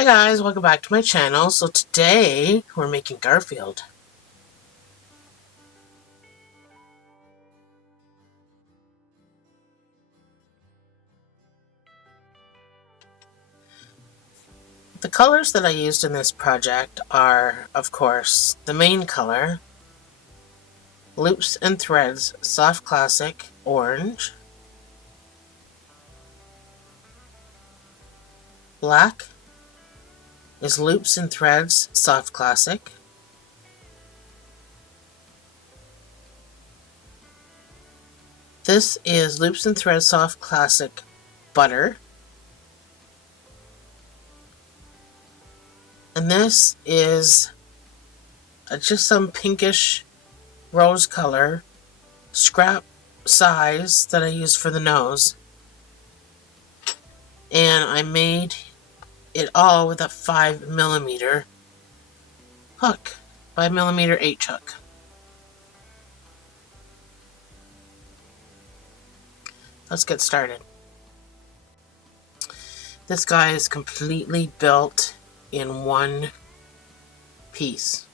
Hi guys, welcome back to my channel. So today we're making Garfield. The colors that I used in this project are, of course, the main color, Loops and Threads Soft Classic Orange, black is Loops and Threads Soft Classic, this is Loops and Threads Soft Classic Butter, and this is just some pinkish rose color scrap size that I used for the nose, and I made it all with a 5mm hook, 5mm H hook. Let's get started. This guy is completely built in one piece.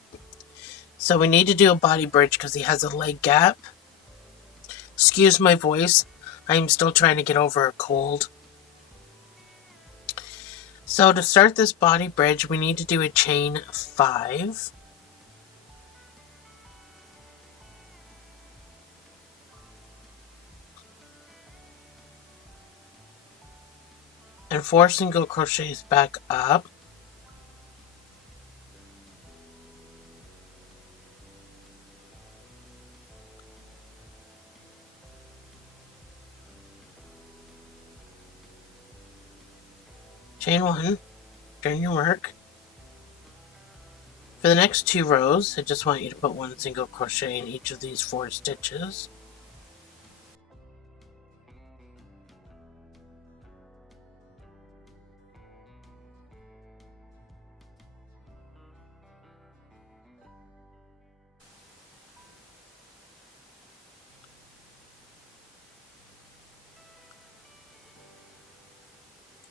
So we need to do a body bridge because he has a leg gap. Excuse my voice, I'm still trying to get over a cold. So to start this body bridge, we need to do a chain 5. And 4 single crochets back up. Chain 1, turn your work. For the next 2 rows, I just want you to put 1 single crochet in each of these 4 stitches.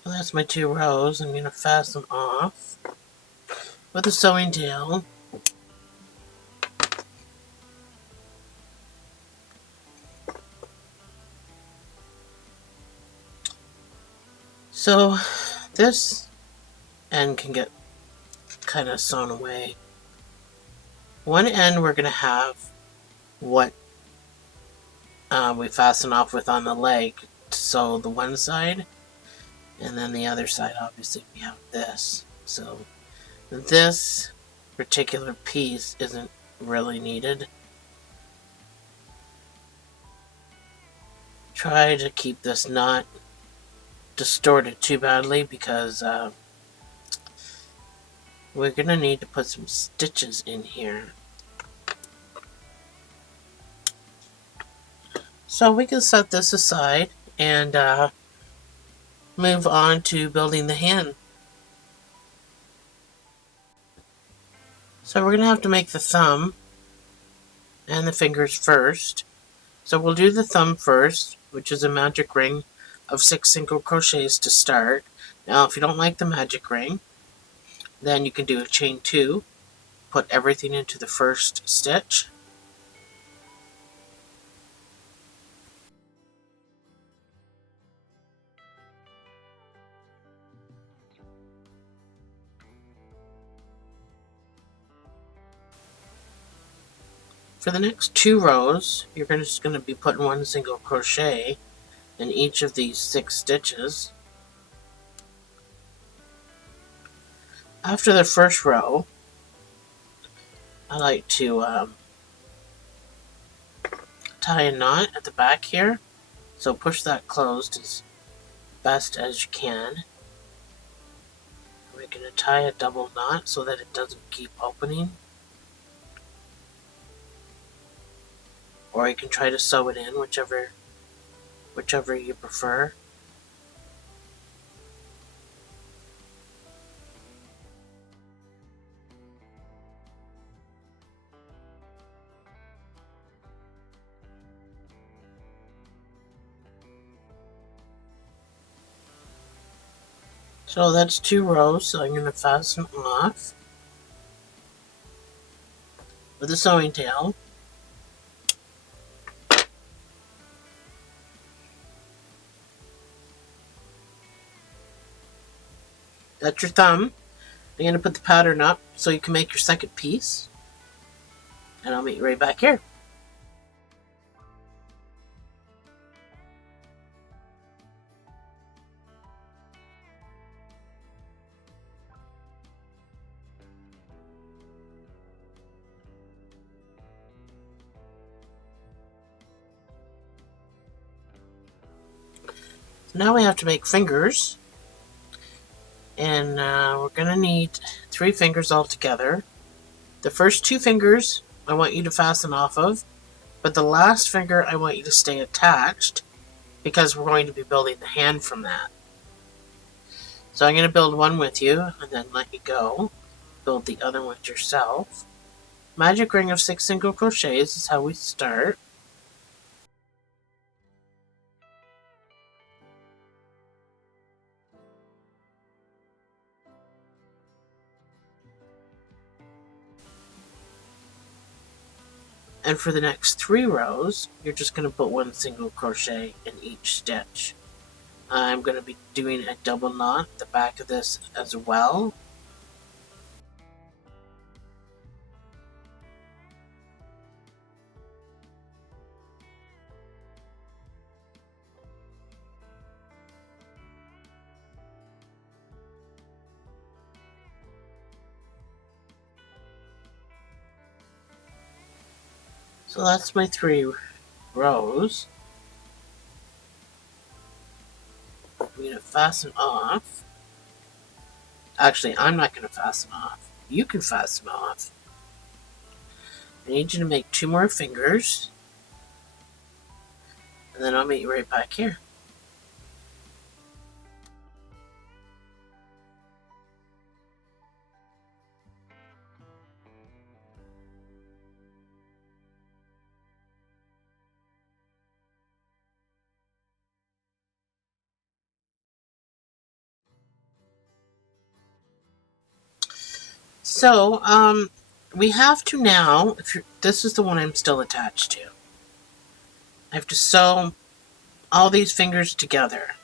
Well, that's my 2 rows. I'm going to fasten off with a sewing tail. So this end can get kind of sewn away. One end we're going to have what we fasten off with on the leg to sew the one side, and then the other side obviously we have this. So this particular piece isn't really needed. Try to keep this not distorted too badly because we're going to need to put some stitches in here. So we can set this aside and move on to building the hand. So we're going to have to make the thumb and the fingers first. So we'll do the thumb first, which is a magic ring of 6 single crochets to start. Now if you don't like the magic ring, then you can do a chain 2, put everything into the first stitch. For the next 2 rows, you're just going to be putting 1 single crochet in each of these 6 stitches. After the first row, I like to tie a knot at the back here. So push that closed as best as you can. We're going to tie a double knot so that it doesn't keep opening. Or you can try to sew it in, whichever you prefer. So that's 2 rows, so I'm going to fasten off with a sewing tail. That's your thumb. I'm going to put the pattern up so you can make your second piece. And I'll meet you right back here. Now we have to make fingers. And we're going to need 3 fingers altogether. The first 2 fingers I want you to fasten off of, but the last finger I want you to stay attached because we're going to be building the hand from that. So I'm going to build one with you and then let you go. Build the other one yourself. Magic ring of 6 single crochets is how we start. And for the next 3 rows, you're just going to put 1 single crochet in each stitch. I'm going to be doing a double knot at the back of this as well. So that's my 3 rows. I'm going to fasten off. Actually, I'm not going to fasten off. You can fasten off. I need you to make 2 more fingers. And then I'll meet you right back here. So, we have to now, this is the one I'm still attached to. I have to sew all these fingers together.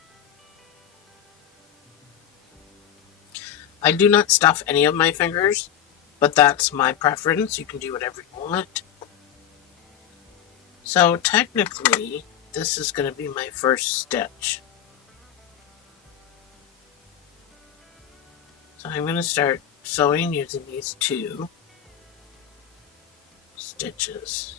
I do not stuff any of my fingers, but that's my preference. You can do whatever you want. So technically, this is going to be my first stitch. So I'm going to start sewing using these 2 stitches.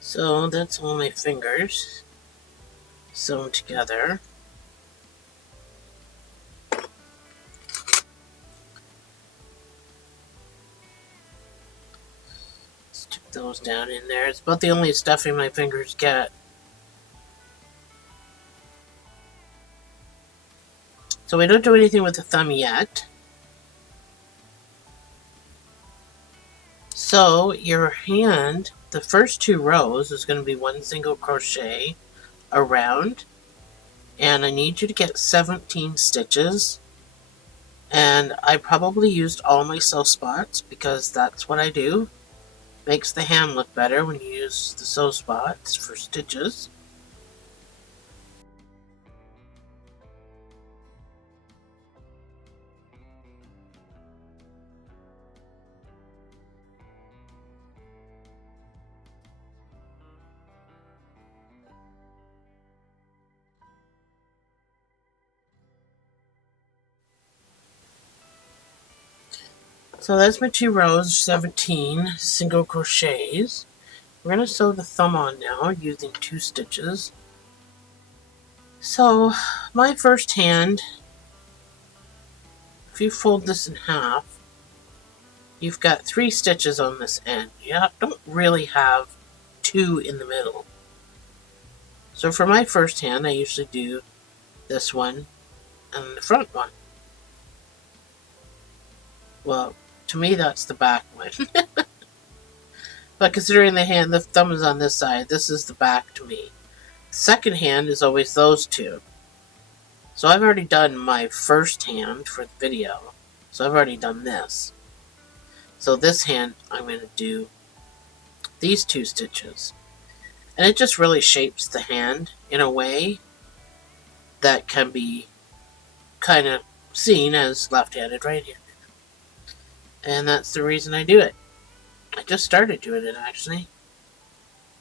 So that's all my fingers sewn together. Stick those down in there. It's about the only stuffing my fingers get. So we don't do anything with the thumb yet. So your hand, the first 2 rows is going to be 1 single crochet around, and I need you to get 17 stitches. And I probably used all my sew spots because that's what I do. Makes the hand look better when you use the sew spots for stitches. So that's my 2 rows, 17 single crochets. We're going to sew the thumb on now using 2 stitches. So my first hand, if you fold this in half, you've got 3 stitches on this end. You don't really have 2 in the middle. So for my first hand, I usually do this one and the front one. Well, to me that's the back one. But considering the thumb is on this side, this is the back to me. Second hand is always those 2. So I've already done my first hand for the video. So I've already done this. So this hand, I'm going to do these 2 stitches. And it just really shapes the hand in a way that can be kind of seen as left-handed, right-handed. And that's the reason I do it. I just started doing it, actually.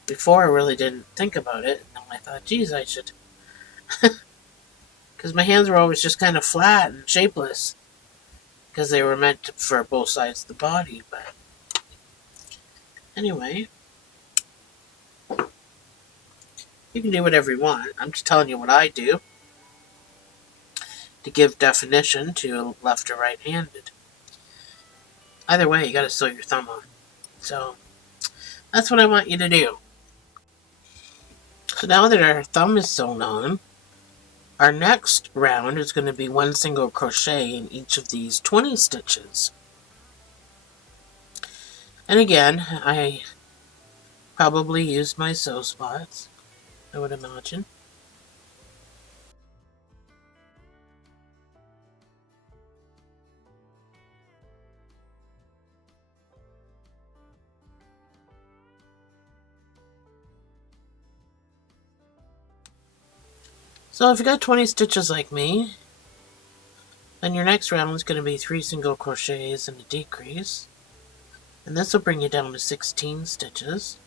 Before, I really didn't think about it. And then I thought, geez, I should. Because my hands were always just kind of flat and shapeless. Because they were meant for both sides of the body. But anyway, you can do whatever you want. I'm just telling you what I do to give definition to left or right-handed. Either way, you got to sew your thumb on. So that's what I want you to do. So now that our thumb is sewn on, our next round is going to be 1 single crochet in each of these 20 stitches. And again, I probably used my sew spots, I would imagine. So if you got 20 stitches like me, then your next round is going to be 3 single crochets and a decrease. And this will bring you down to 16 stitches.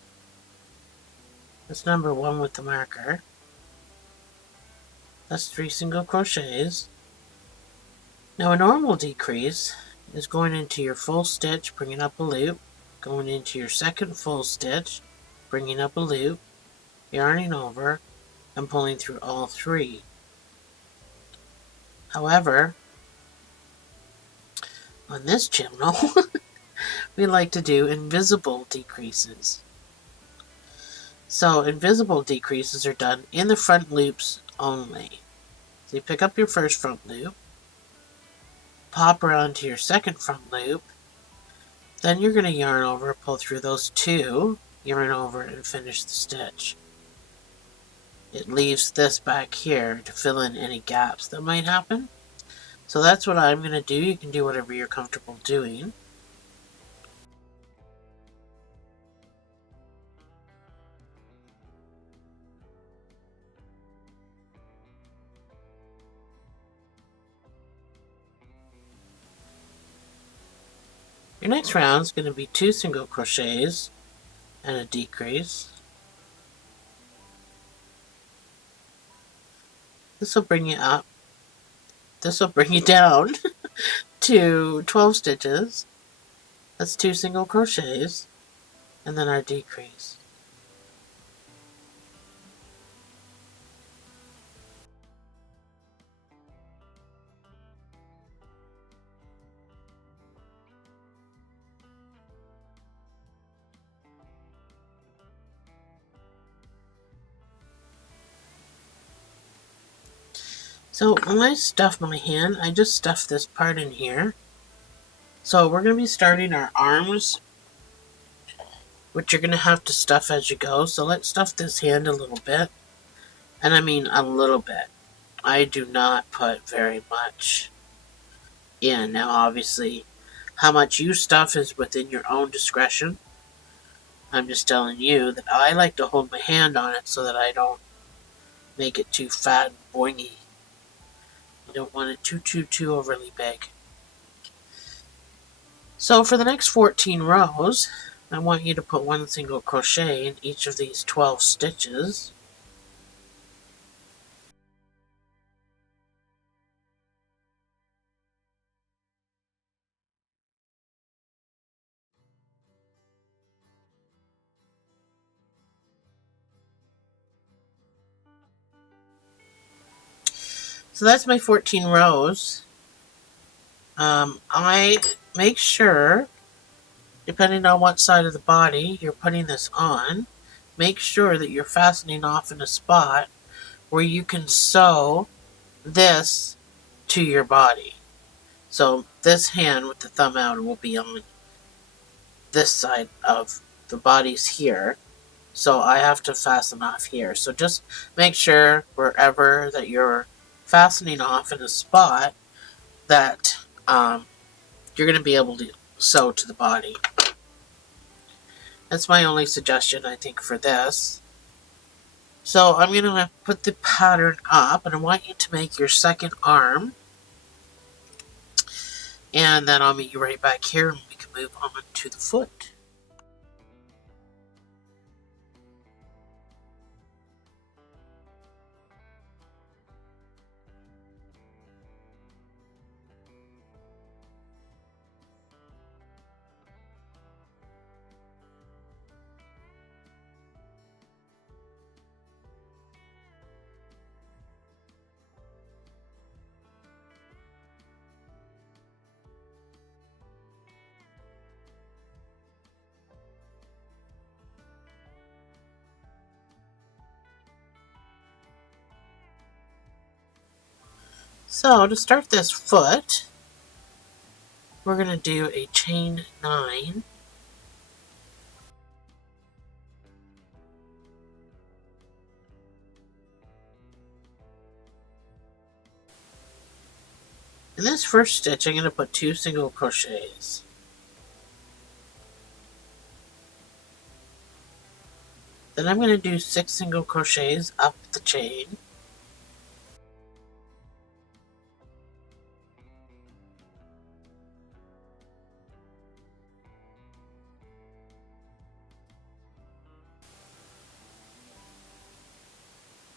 That's number 1 with the marker. That's 3 single crochets. Now a normal decrease is going into your full stitch, bringing up a loop, going into your second full stitch, bringing up a loop, yarning over, and pulling through all 3. However, on this channel, we like to do invisible decreases. So invisible decreases are done in the front loops only. So you pick up your first front loop, pop around to your second front loop, then you're going to yarn over, pull through those 2, yarn over, and finish the stitch. It leaves this back here to fill in any gaps that might happen. So that's what I'm going to do. You can do whatever you're comfortable doing. Your next round is going to be 2 single crochets and a decrease. This will bring you up. This will bring you down to 12 stitches. That's 2 single crochets and then our decrease. So when I stuff my hand, I just stuff this part in here. So we're going to be starting our arms, which you're going to have to stuff as you go. So let's stuff this hand a little bit. And I mean a little bit. I do not put very much in. Now obviously, how much you stuff is within your own discretion. I'm just telling you that I like to hold my hand on it so that I don't make it too fat and boingy. You don't want it too overly big. So for the next 14 rows, I want you to put 1 single crochet in each of these 12 stitches. So that's my 14 rows. I make sure, depending on what side of the body you're putting this on, make sure that you're fastening off in a spot where you can sew this to your body. So this hand with the thumb out will be on this side of the body's here. So I have to fasten off here. So just make sure wherever that you're fastening off in a spot that you're going to be able to sew to the body. That's my only suggestion, I think, for this. So I'm going to put the pattern up, and I want you to make your second arm. And then I'll meet you right back here, and we can move on to the foot. So to start this foot, we're going to do a chain 9. In this first stitch, I'm going to put 2 single crochets. Then I'm going to do 6 single crochets up the chain.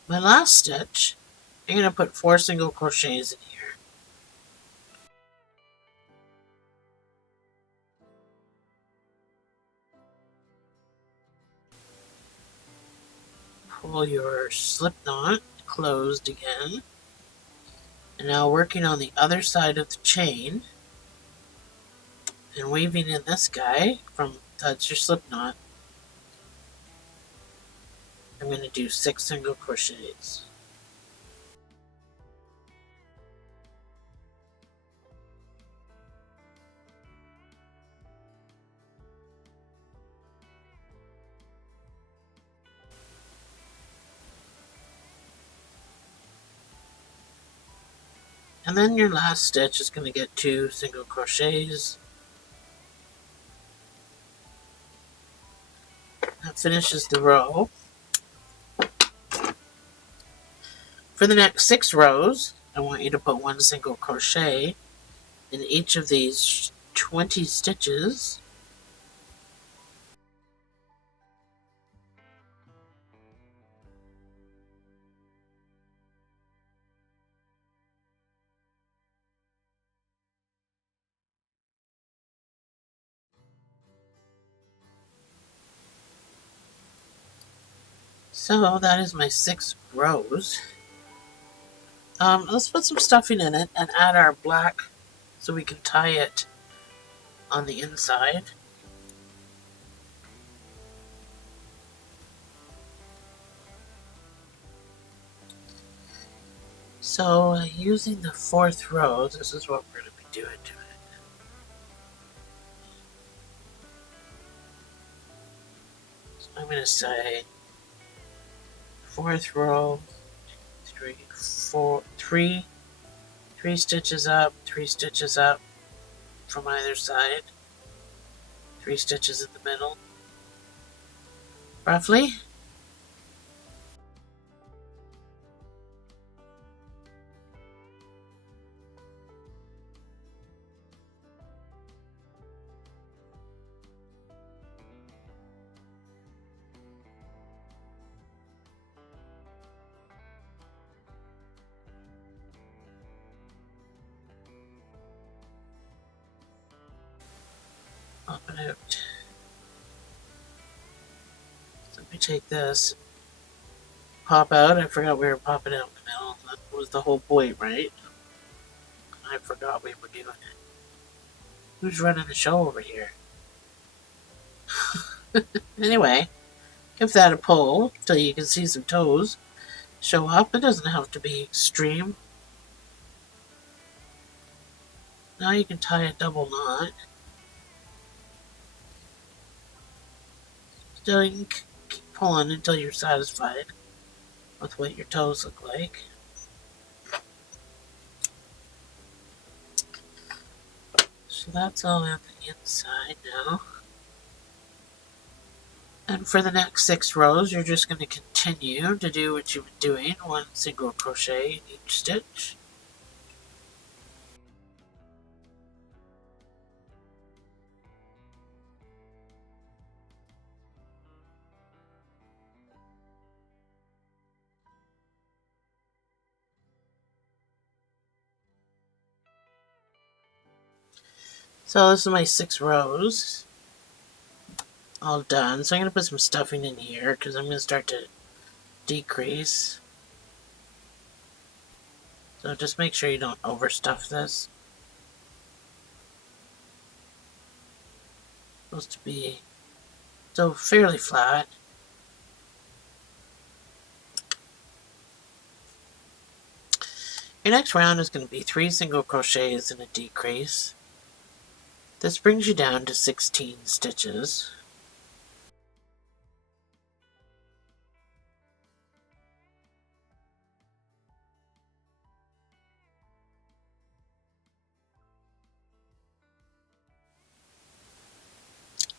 My last stitch, I'm going to put 4 single crochets in here. Pull your slip knot closed again. And now working on the other side of the chain and weaving in this guy from, that's your slip knot. I'm going to do 6 single crochets. And then your last stitch is going to get 2 single crochets. That finishes the row. For the next 6 rows, I want you to put 1 single crochet in each of these 20 stitches. So that is my 6 rows. Let's put some stuffing in it and add our black so we can tie it on the inside. So using the 4th row, this is what we're going to be doing to it. So I'm going to say 4th row, 3 stitches up, 3 stitches up from either side, 3 stitches in the middle, roughly. Up and out. So let me take this, pop out. I forgot we were popping out in the middle. That was the whole point, right? I forgot we were doing it. Who's running the show over here? Anyway, give that a pull till you can see some toes show up. It doesn't have to be extreme. Now you can tie a double knot. Still, you can keep pulling until you're satisfied with what your toes look like. So that's all on the inside now. And for the next 6 rows, you're just going to continue to do what you've been doing, 1 single crochet in each stitch. So this is my 6 rows all done. So I'm going to put some stuffing in here because I'm going to start to decrease. So just make sure you don't overstuff this. It's supposed to be still fairly flat. Your next round is going to be 3 single crochets and a decrease. This brings you down to 16 stitches.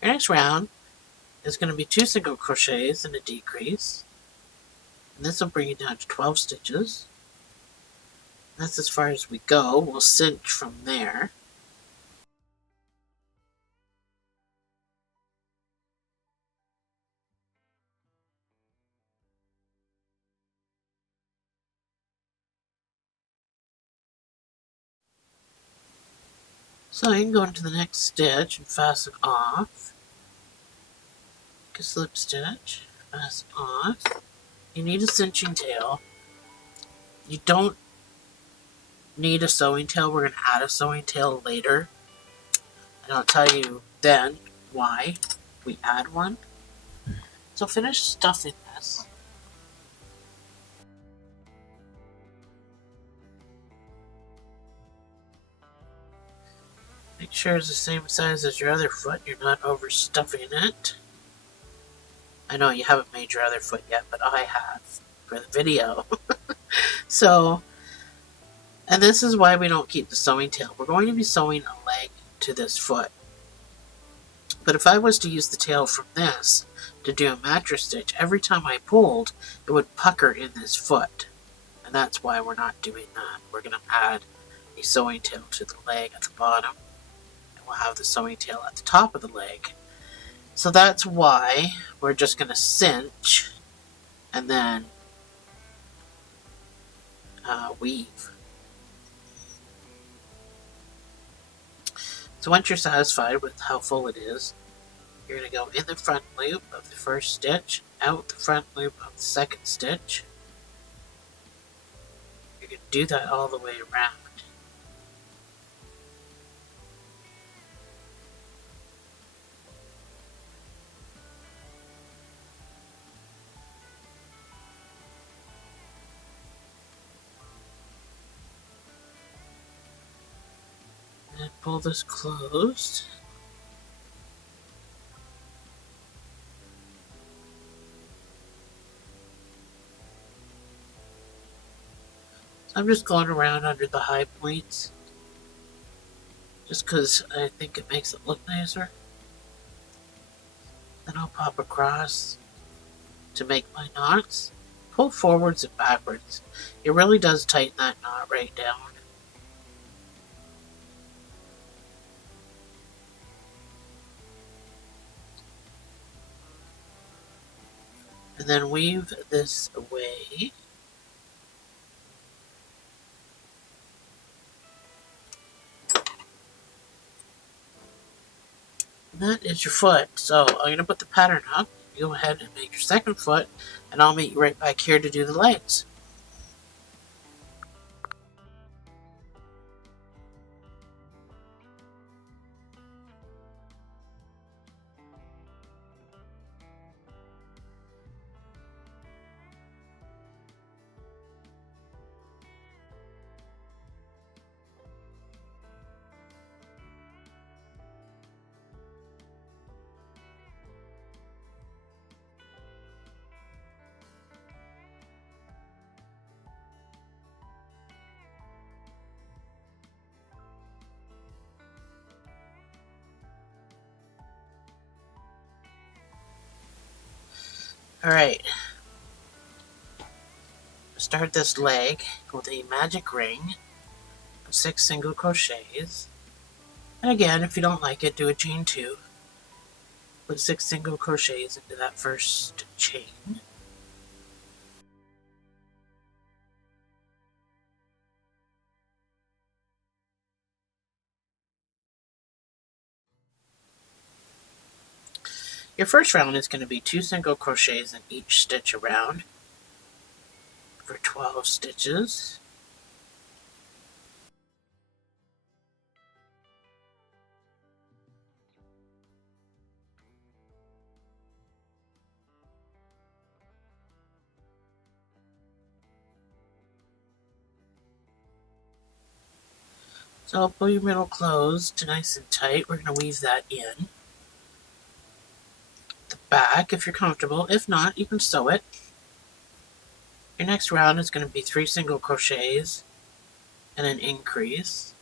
Your next round is going to be 2 single crochets and a decrease. And this will bring you down to 12 stitches. That's as far as we go. We'll cinch from there. So you can go into the next stitch and fasten off. Make a slip stitch, fasten off. You need a cinching tail. You don't need a sewing tail. We're going to add a sewing tail later. And I'll tell you then why we add one. So finish stuffing this. Make sure it's the same size as your other foot. You're not overstuffing it. I know you haven't made your other foot yet, but I have for the video. So, and this is why we don't keep the sewing tail. We're going to be sewing a leg to this foot. But if I was to use the tail from this to do a mattress stitch, every time I pulled, it would pucker in this foot. And that's why we're not doing that. We're going to add a sewing tail to the leg at the bottom. And we'll have the sewing tail at the top of the leg. So that's why we're just going to cinch and then weave. So once you're satisfied with how full it is, you're going to go in the front loop of the first stitch, out the front loop of the second stitch. You're going to do that all the way around. And pull this closed. So I'm just going around under the high points, just because I think it makes it look nicer. Then I'll pop across to make my knots. Pull forwards and backwards. It really does tighten that knot right down. And then weave this away. And that is your foot. So I'm going to put the pattern up. you go ahead and make your second foot, and I'll meet you right back here to do the legs. Alright, start this leg with a magic ring of 6 single crochets. And again, if you don't like it, do a chain 2. Put 6 single crochets into that first chain. Your first round is going to be 2 single crochets in each stitch around for 12 stitches. So pull your middle closed nice and tight. We're going to weave that in. The back if you're comfortable. If not, you can sew it. Your next round is going to be 3 single crochets and an increase.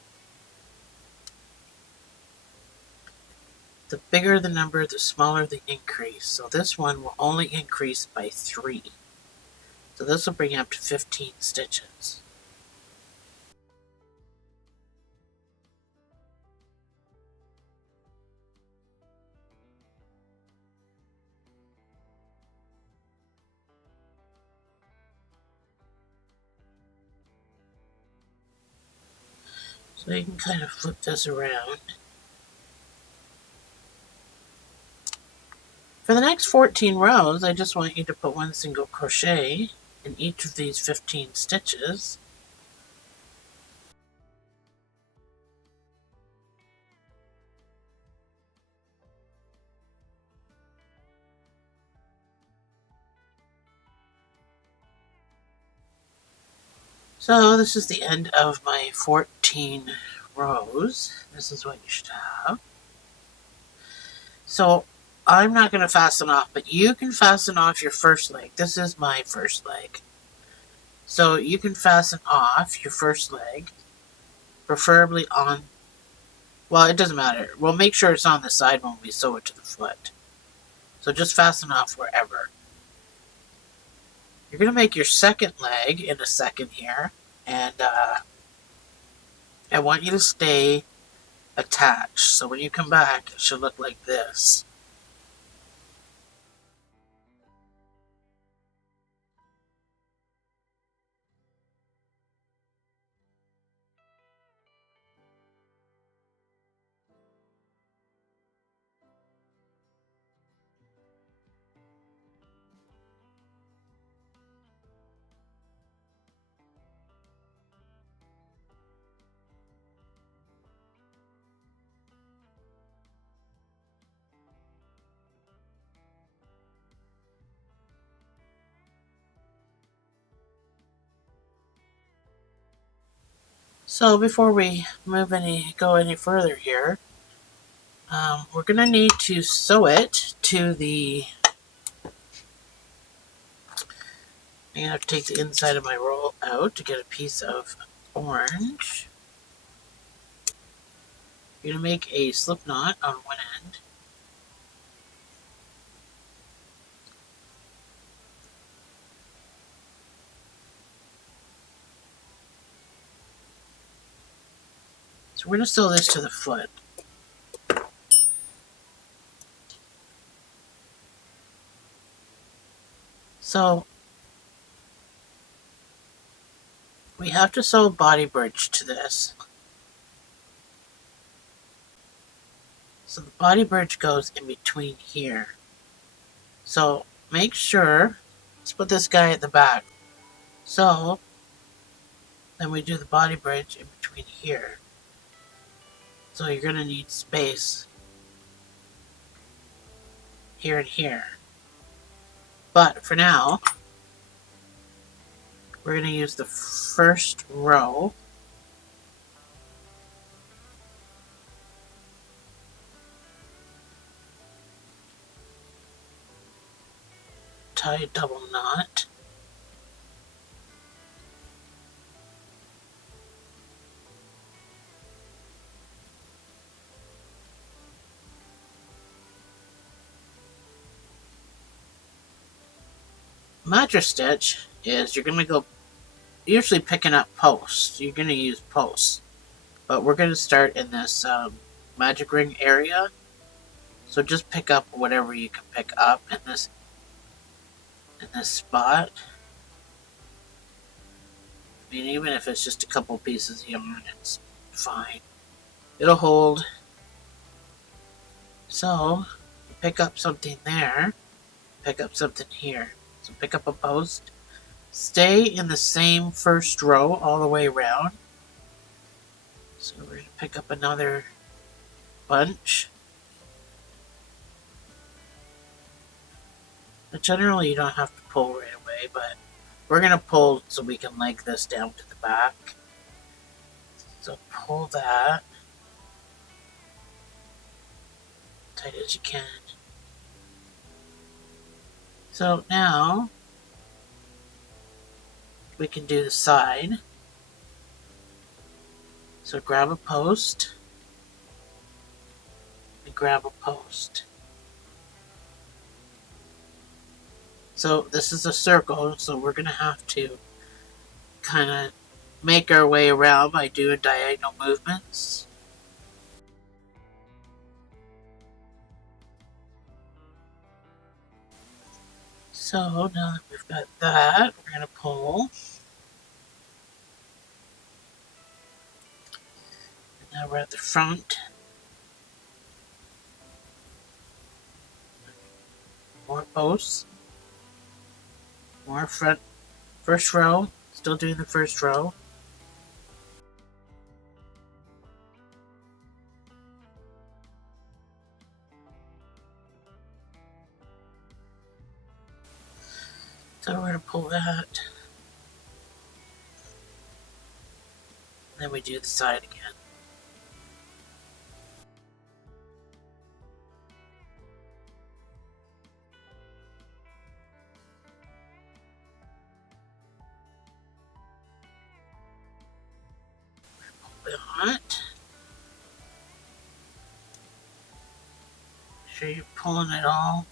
The bigger the number, the smaller the increase. So this one will only increase by 3. So this will bring you up to 15 stitches. So you can kind of flip this around. For the next 14 rows, I just want you to put 1 single crochet in each of these 15 stitches. So this is the end of my 14 rows. This is what you should have. So I'm not going to fasten off, but you can fasten off your first leg. This is my first leg. So you can fasten off your first leg, preferably on, well, it doesn't matter. We'll make sure it's on the side when we sew it to the foot. So just fasten off wherever. You're going to make your second leg in a second here, and I want you to stay attached. So when you come back, it should look like this. So before we go any further here, we're going to need to sew it to the, I'm going to have to take the inside of my roll out to get a piece of orange. You're going to make a slip knot on one end. So we're going to sew this to the foot. So we have to sew a body bridge to this. So the body bridge goes in between here. So make sure, let's put this guy at the back. So then we do the body bridge in between here. So you're going to need space here and here. But for now, we're going to use the first row. Tie a double knot. Mattress stitch is you're going to go usually picking up posts. You're going to use posts. But we're going to start in this magic ring area. So just pick up whatever you can pick up in this spot. I mean, even if it's just a couple pieces of yarn, it's fine. It'll hold. So, pick up something there. Pick up something here. So pick up a post. Stay in the same first row all the way around. So we're going to pick up another bunch. But generally you don't have to pull right away, but we're going to pull so we can leg this down to the back. So pull that tight as you can. So now we can do the side. So grab a post and grab a post. So this is a circle, so we're going to have to kind of make our way around by doing diagonal movements. So now that we've got that, we're going to pull. And now we're at the front. More posts. More front. First row. Still doing the first row. So we're going to pull that. And then we do the side again. Pull that. Make sure you're pulling it all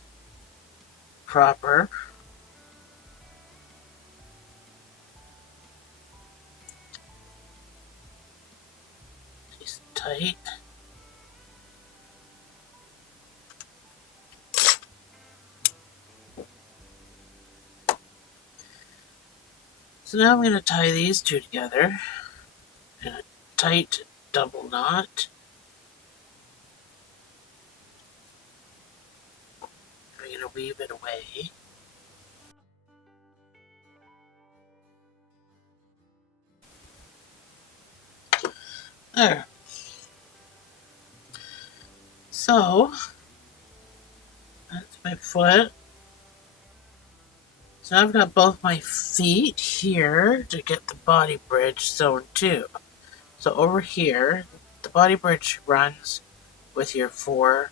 proper. Nice and tight. So now I'm going to tie these two together in a tight double knot. I'm going to weave it away. There. So, that's my foot. So I've got both my feet here to get the body bridge sewn too. So over here, the body bridge runs with your 4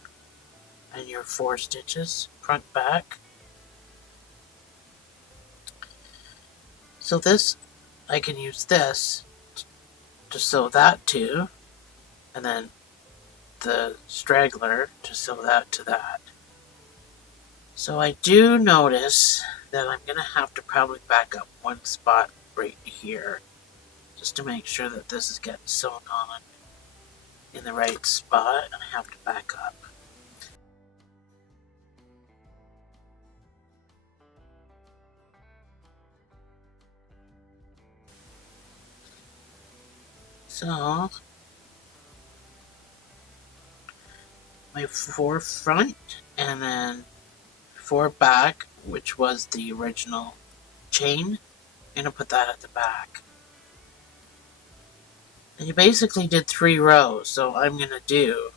and your 4 stitches, front, back. So this, I can use this to sew that to, and then the straggler to sew that to that. So I do notice that I'm going to have to probably back up one spot right here just to make sure that this is getting sewn on in the right spot, and I have to back up. So my 4 front and then 4 back, which was the original chain. I'm going to put that at the back. And you basically did 3 rows, so I'm going to do,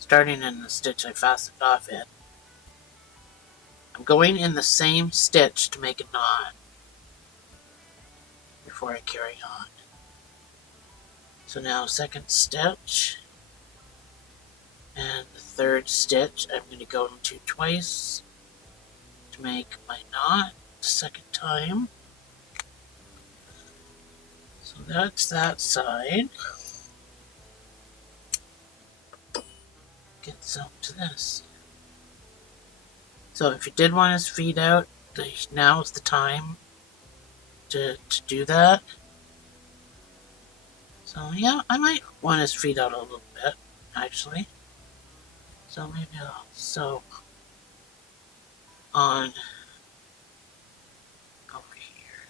starting in the stitch I fastened off in, I'm going in the same stitch to make a knot before I carry on. So now second stitch, and the third stitch I'm going to go into twice to make my knot the second time. So that's that side. Get some to this. So if you did want his feet out, now's the time to do that. So yeah, I might want his feet out a little bit, actually. So maybe I'll sew on over here.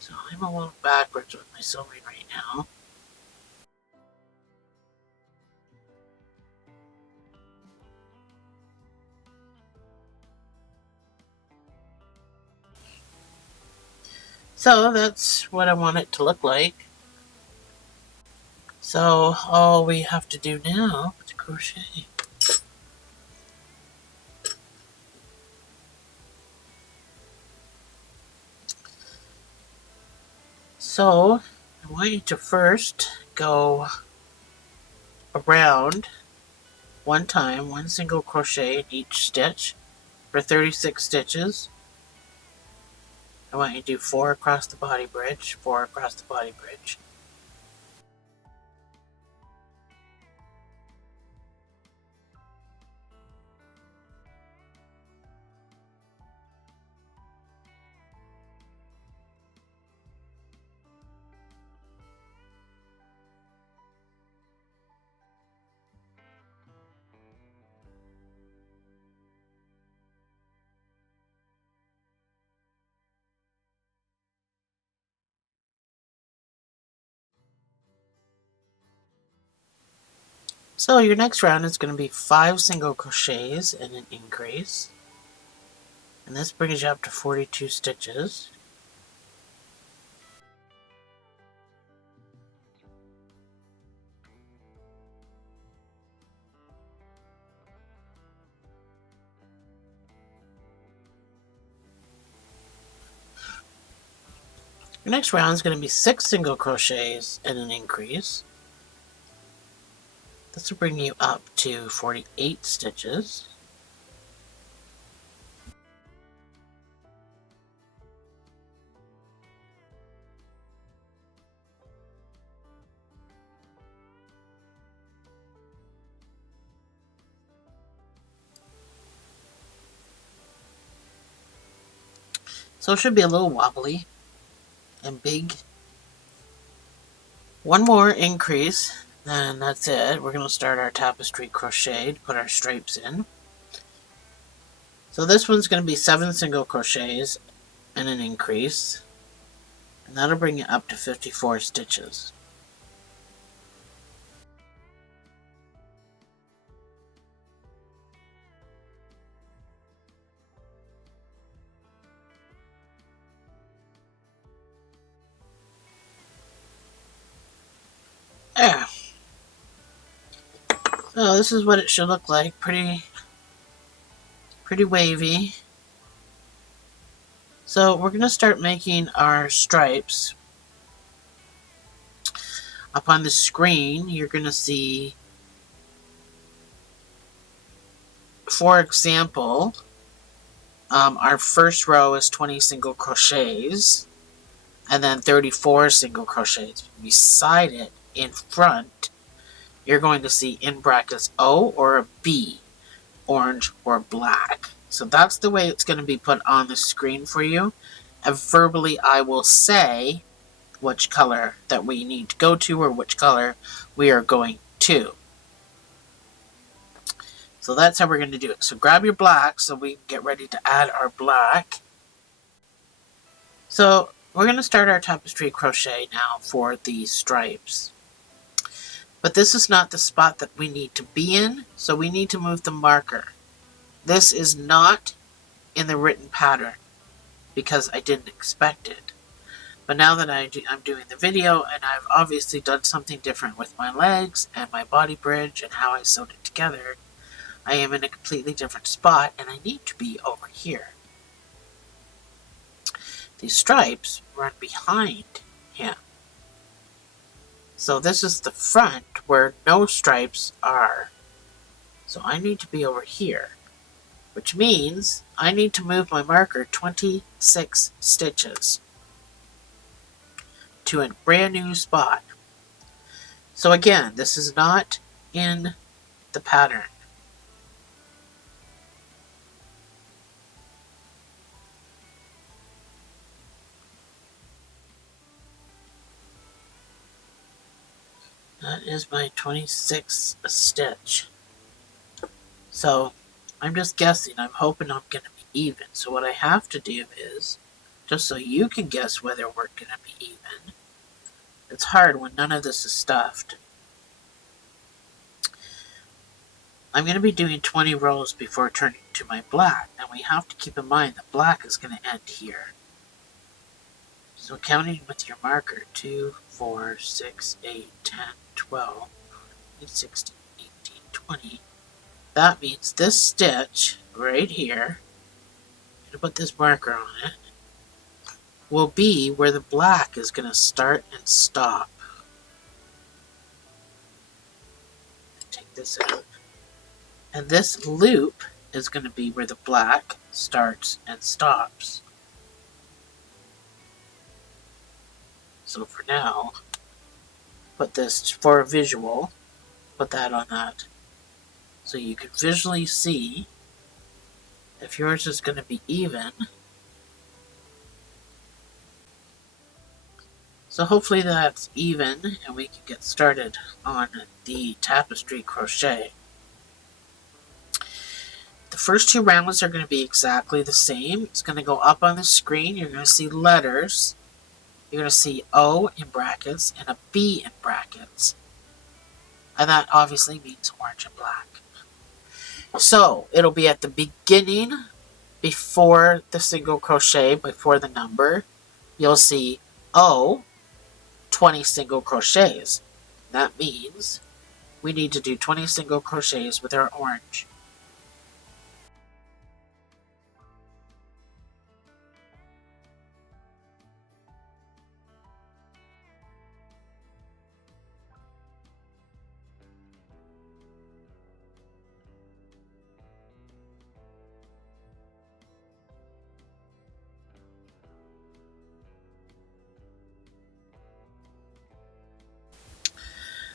So I'm a little backwards with my sewing right now. So that's what I want it to look like. So all we have to do now is crochet. So I want you to first go around one time, one single crochet in each stitch for 36 stitches. I want you to do 4 across the body bridge, 4 across the body bridge. So your next round is going to be 5 single crochets and an increase. And this brings you up to 42 stitches. Your next round is going to be 6 single crochets and an increase. This will bring you up to 48 stitches. So it should be a little wobbly and big. One more increase, then that's it. We're going to start our tapestry crochet to put our stripes in. So this one's going to be 7 single crochets and an increase. And that'll bring you up to 54 stitches. There. So this is what it should look like. Pretty wavy. So we're going to start making our stripes. Up on the screen, you're going to see, for example, our first row is 20 single crochets and then 34 single crochets. Beside it, in front, you're going to see in brackets O or a B, orange or black. So that's the way it's going to be put on the screen for you. And verbally, I will say which color that we need to go to or which color we are going to. So that's how we're going to do it. So grab your black so we get ready to add our black. So we're going to start our tapestry crochet now for the stripes. But this is not the spot that we need to be in, so we need to move the marker. This is not in the written pattern because I didn't expect it. But now that I'm doing the video, and I've obviously done something different with my legs and my body bridge and how I sewed it together, I am in a completely different spot and I need to be over here. These stripes run behind him. So this is the front where no stripes are. So I need to be over here, which means I need to move my marker 26 stitches to a brand new spot. So again, this is not in the pattern. That is my 26th stitch. So I'm just guessing. I'm hoping I'm going to be even. So what I have to do is, just so you can guess whether we're going to be even, it's hard when none of this is stuffed. I'm going to be doing 20 rows before turning to my black. And we have to keep in mind that black is going to end here. So counting with your marker, 2, 4, 6, 8, 10, 12, 16, 18, 20. That means this stitch right here, I'm going to put this marker on it, will be where the black is going to start and stop. Take this out. And this loop is going to be where the black starts and stops. So for now, put this for a visual, put that on that. So you can visually see if yours is going to be even. So hopefully that's even and we can get started on the tapestry crochet. The first 2 rounds are going to be exactly the same. It's going to go up on the screen. You're going to see letters. You're going to see O in brackets and a B in brackets. And that obviously means orange and black. So it'll be at the beginning, before the single crochet, before the number. You'll see O, 20 single crochets. That means we need to do 20 single crochets with our orange.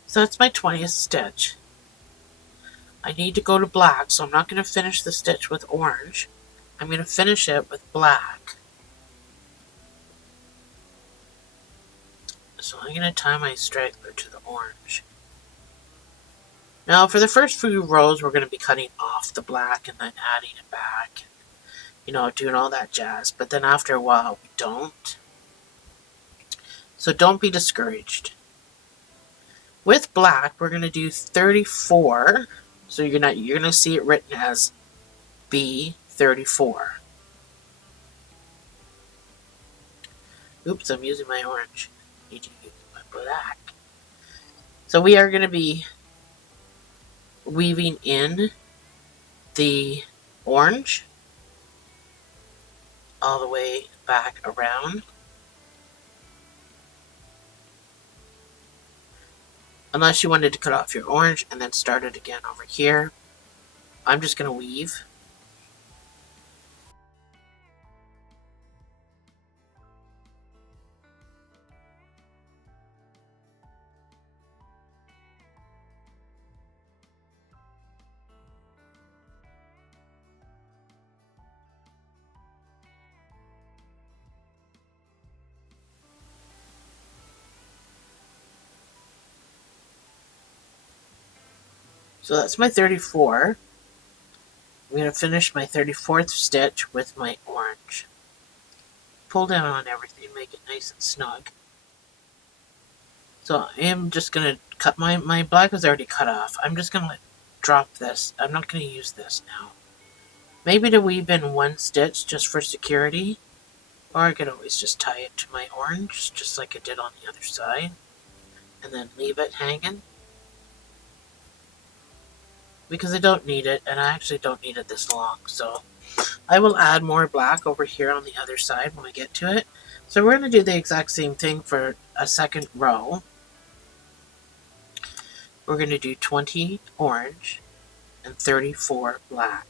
So that's my 20th stitch. I need to go to black, so I'm not going to finish the stitch with orange. I'm going to finish it with black. So I'm going to tie my straggler to the orange. Now for the first few rows, we're going to be cutting off the black and then adding it back. You know, doing all that jazz. But then after a while, we don't. So don't be discouraged. With black, we're going to do 34. So you're going to see it written as B34. Oops, I'm using my orange. I need to use my black. So we are going to be weaving in the orange all the way back around. Unless you wanted to cut off your orange and then start it again over here. I'm just going to weave. So that's my 34. I'm going to finish my 34th stitch with my orange. Pull down on everything, make it nice and snug. So I am just going to cut my black is already cut off. I'm just going to drop this. I'm not going to use this now. Maybe to weave in one stitch just for security. Or I could always just tie it to my orange, just like I did on the other side. And then leave it hanging. Because I don't need it, and I actually don't need it this long. So I will add more black over here on the other side when I get to it. So we're going to do the exact same thing for a second row. We're going to do 20 orange and 34 black.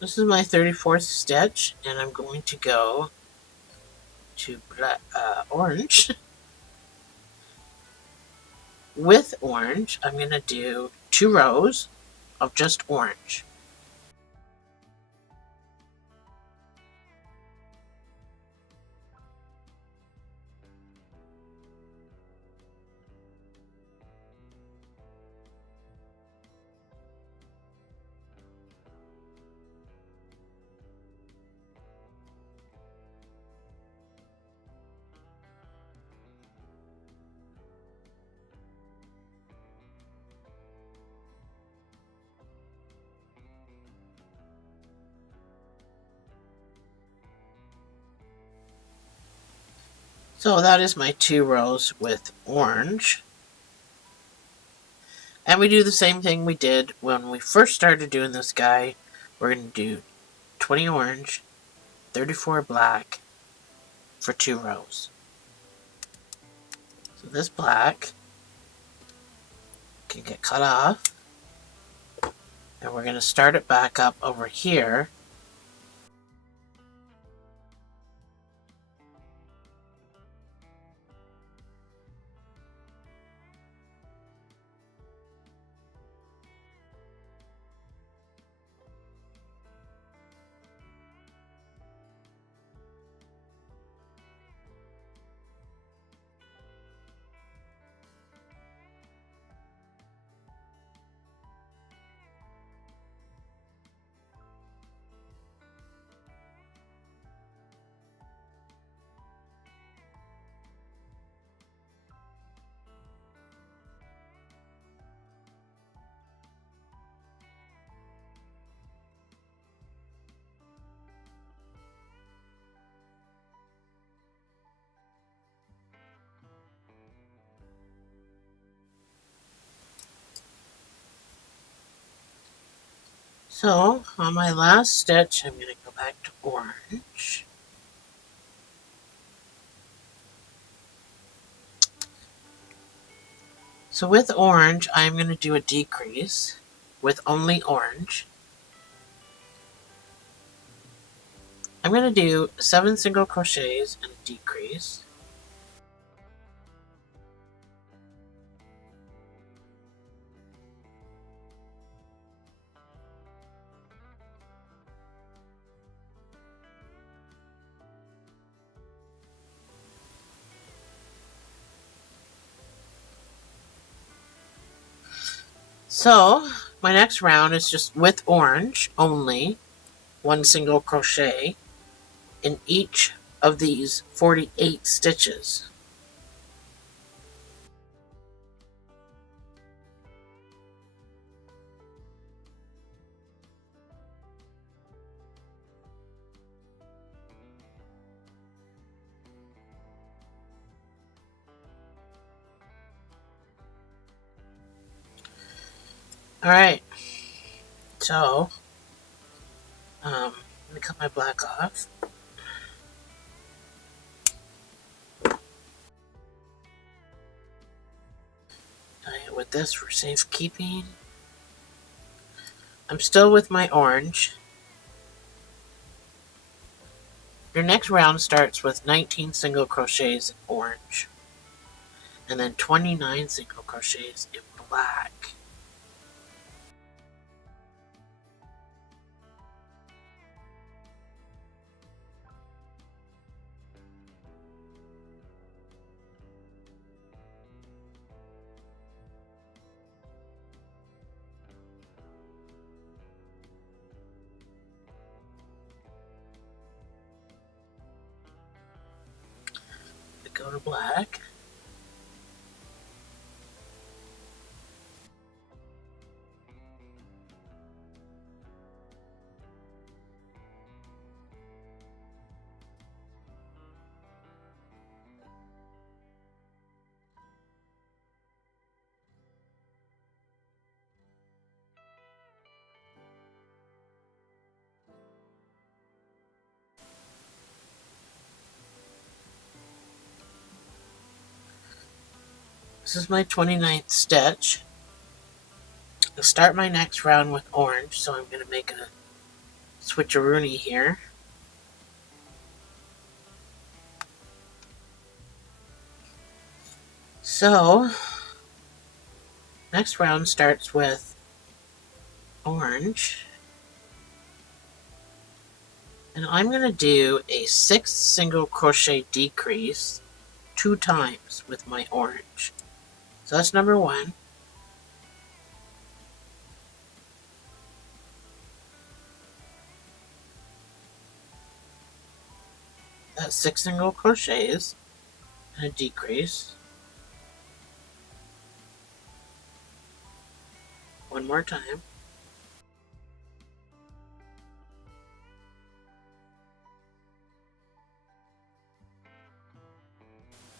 This is my 34th stitch, and I'm going to go to orange. With orange, I'm going to do 2 rows of just orange. So that is my 2 rows with orange. And we do the same thing we did when we first started doing this guy. We're going to do 20 orange, 34 black for 2 rows. So this black can get cut off. And we're going to start it back up over here. So on my last stitch, I'm going to go back to orange. So with orange, I'm going to do a decrease with only orange. I'm going to do 7 single crochets and a decrease. So my next round is just with orange only, 1 single crochet in each of these 48 stitches. Alright, so let me cut my black off. put this for safekeeping. I'm still with my orange. Your next round starts with 19 single crochets in orange, and then 29 single crochets in black. Go to black. This is my 29th stitch. I'll start my next round with orange, so I'm going to make a switcheroony here. So, next round starts with orange. And I'm going to do a 6 single crochet decrease 2 times with my orange. So that's number 1. That's 6 single crochets and a decrease. One more time.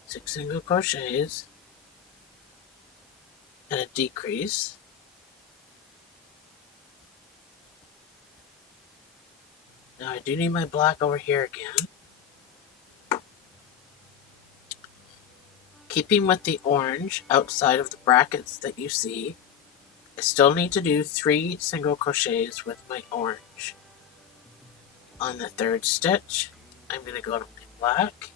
Six single crochets and a decrease. Now I do need my black over here again. Keeping with the orange outside of the brackets that you see, I still need to do 3 single crochets with my orange. On the 3rd stitch, I'm going to go to my black.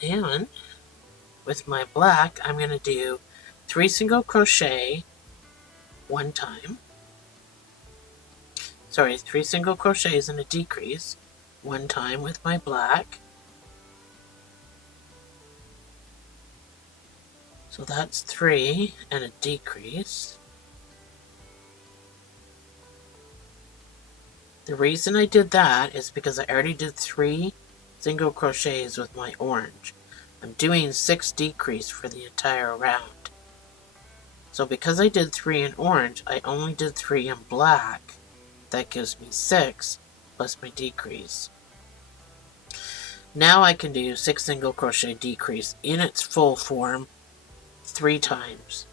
And with my black, I'm going to do 3 single crochet 1 time. Sorry, 3 single crochets and a decrease 1 time with my black. So that's 3 and a decrease. The reason I did that is because I already did 3 single crochets with my orange. I'm doing 6 decrease for the entire round. So because I did 3 in orange, I only did 3 in black. That gives me 6 plus my decrease. Now I can do 6 single crochet decrease in its full form 3 times.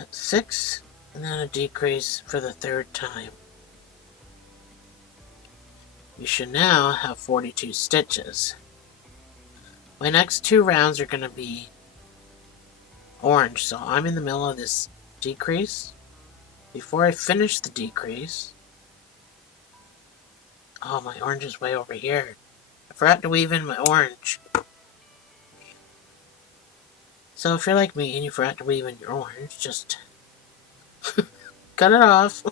That's 6 and then a decrease for the 3rd time. You should now have 42 stitches. My next 2 rounds are going to be orange, so I'm in the middle of this decrease. Before I finish the decrease, oh, my orange is way over here. I forgot to weave in my orange. So if you're like me and you forgot to weave in your orange, just cut it off.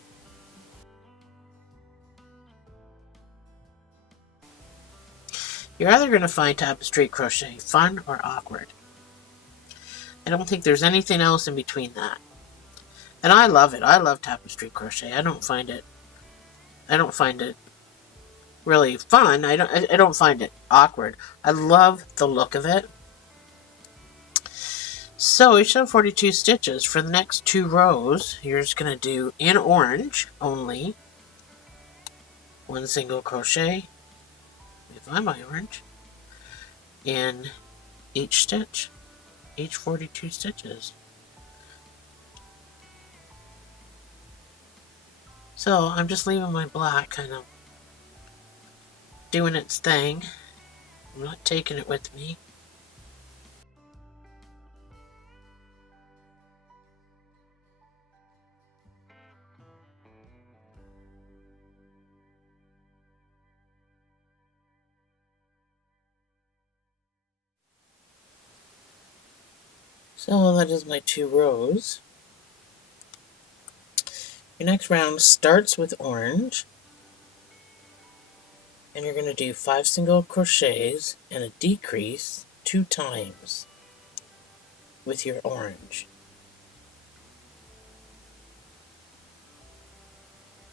You're either going to find tapestry crochet fun or awkward. I don't think there's anything else in between that. And I love it. I love tapestry crochet. I don't find it really fun. I don't find it awkward. I love the look of it. So we should have 42 stitches. For the next 2 rows, you're just going to do in orange only 1 single crochet. Let me find my orange. In each stitch, each 42 stitches. So I'm just leaving my black kind of doing its thing. I'm not taking it with me. So that is my 2 rows. Your next round starts with orange. And you're going to do 5 single crochets and a decrease 2 times with your orange.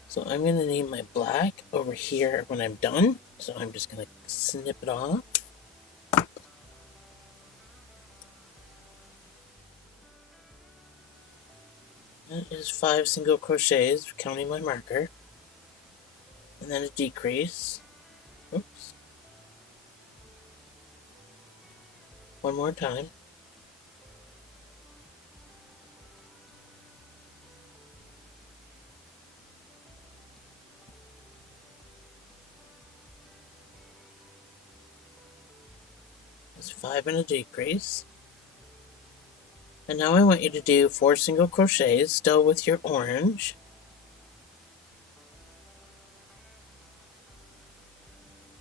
So I'm going to need my black over here when I'm done. So I'm just going to snip it off. That is 5 single crochets, counting my marker. And then a decrease. Oops. One more time. That's 5 and a decrease. And now I want you to do 4 single crochets, still with your orange.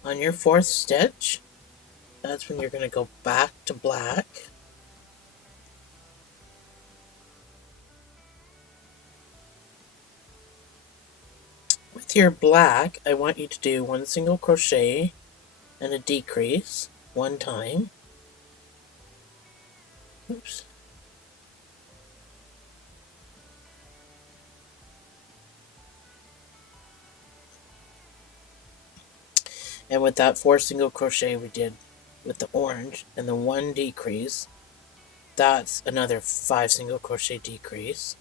On your 4th stitch, that's when you're going to go back to black. With your black, I want you to do 1 single crochet and a decrease 1 time. Oops. And with that 4 single crochet we did with the orange and the 1 decrease, that's another 5 single crochet decrease.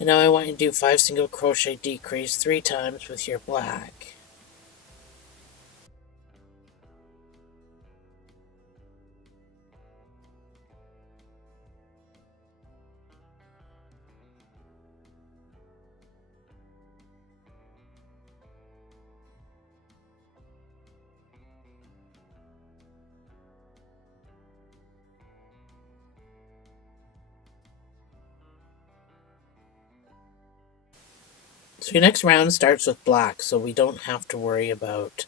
And now I want you to do 5 single crochet decrease 3 times with your black. So your next round starts with black, so we don't have to worry about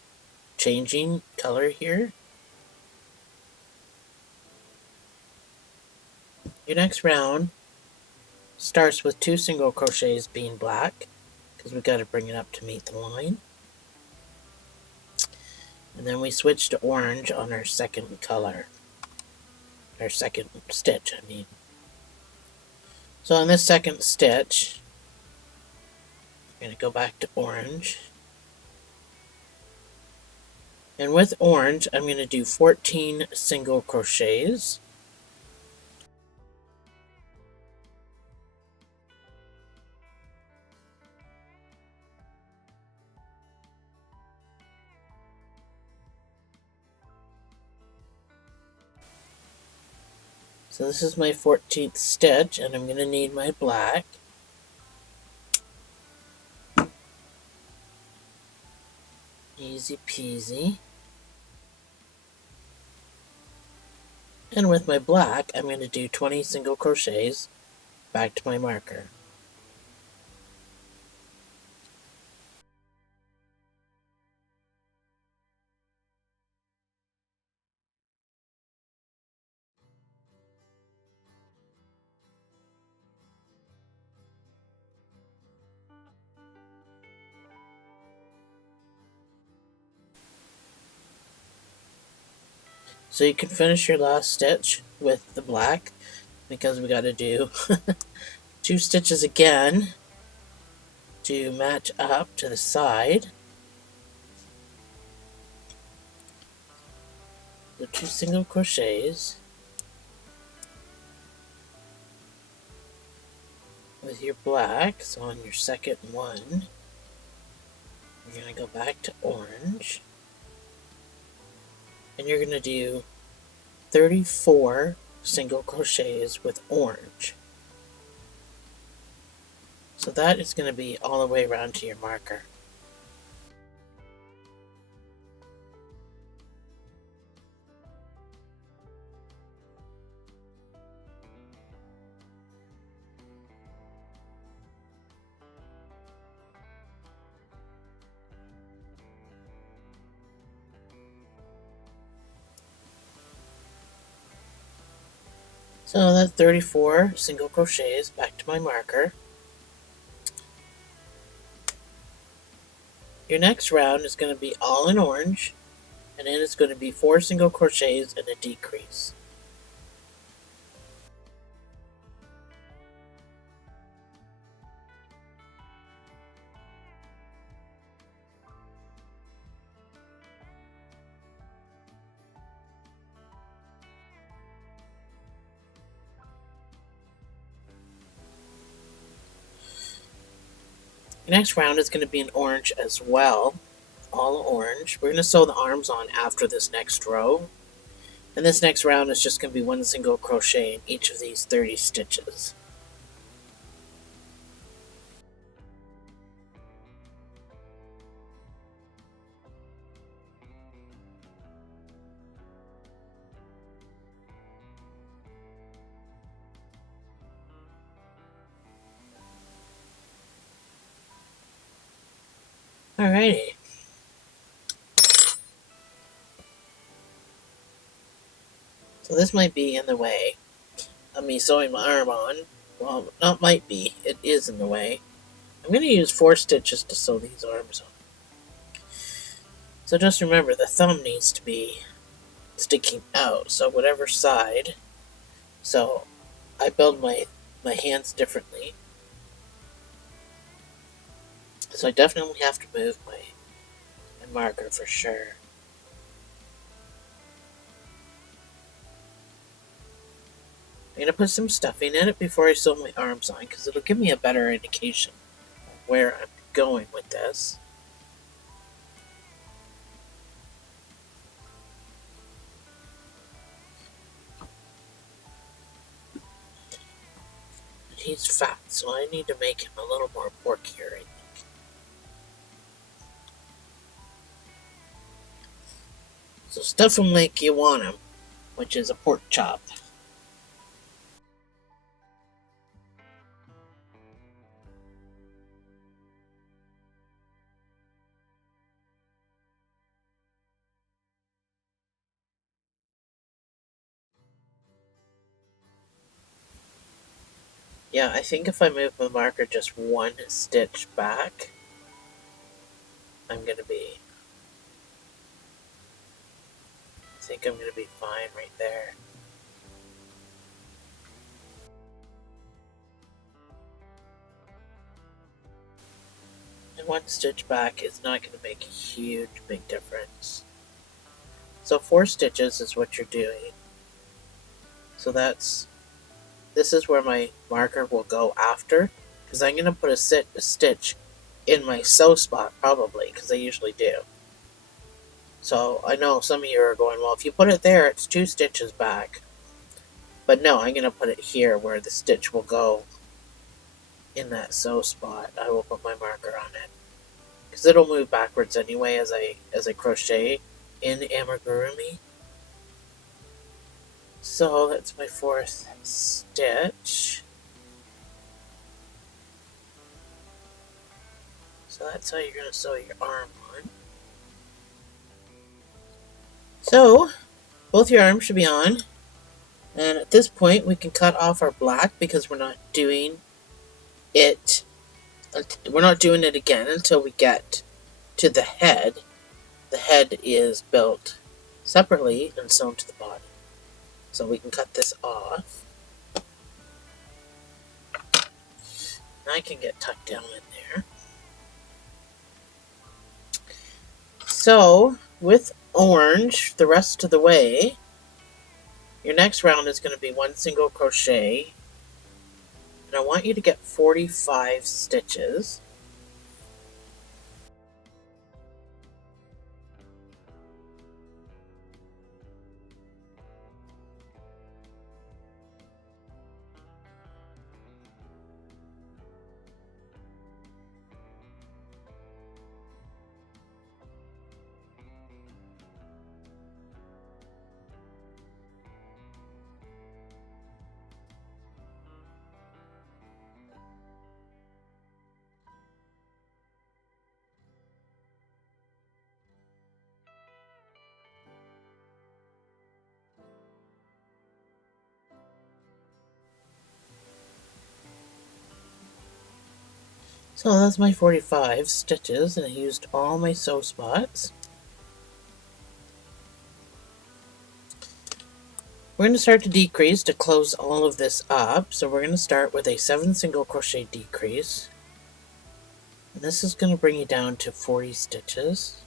changing color here. Your next round starts with 2 single crochets being black, because we got to bring it up to meet the line. And then we switch to orange on our second color. Our second stitch, I mean. So on this second stitch, I'm going to go back to orange. And with orange, I'm going to do 14 single crochets. So this is my 14th stitch, and I'm going to need my black. Easy peasy. And with my black, I'm going to do 20 single crochets back to my marker. So you can finish your last stitch with the black, because we got to do 2 stitches again to match up to the side. The 2 single crochets with your black. So on your second one, you're going to go back to orange, and you're going to do 34 single crochets with orange. So that is going to be all the way around to your marker. So that's 34 single crochets back to my marker. Your next round is going to be all in orange, and then it's going to be 4 single crochets and a decrease. The next round is going to be an orange as well, all orange. We're going to sew the arms on after this next row. And this next round is just going to be 1 single crochet in each of these 30 stitches. Alrighty. So this might be in the way of me sewing my arm on. Well, not might be, it is in the way. I'm going to use 4 stitches to sew these arms on. So just remember, the thumb needs to be sticking out, so whatever side. So I build my hands differently. So I definitely have to move my marker for sure. I'm going to put some stuffing in it before I sew my arms on, because it'll give me a better indication of where I'm going with this. And he's fat, so I need to make him a little more porkier, I think. So stuff him like you want him, which is a pork chop. Yeah, I think if I move my marker just 1 stitch back, I think I'm going to be fine right there. And 1 stitch back is not going to make a huge, big difference. So 4 stitches is what you're doing. So this is where my marker will go after, because I'm going to put a stitch in my sew spot probably, because I usually do. So I know some of you are going, well, if you put it there, it's 2 stitches back. But no, I'm going to put it here where the stitch will go in that sew spot. I will put my marker on it, because it'll move backwards anyway as I crochet in amigurumi. So that's my 4th stitch. So that's how you're going to sew your arm on. So both your arms should be on. And at this point, we can cut off our black, because we're not doing it. We're not doing it again until we get to the head. The head is built separately and sewn to the body. So we can cut this off. And I can get tucked down in there. So with orange, the rest of the way, your next round is going to be 1 single crochet. And I want you to get 45 stitches. So that's my 45 stitches, and I used all my sew spots. We're going to start to decrease to close all of this up. So we're going to start with a 7 single crochet decrease. And this is going to bring you down to 40 stitches.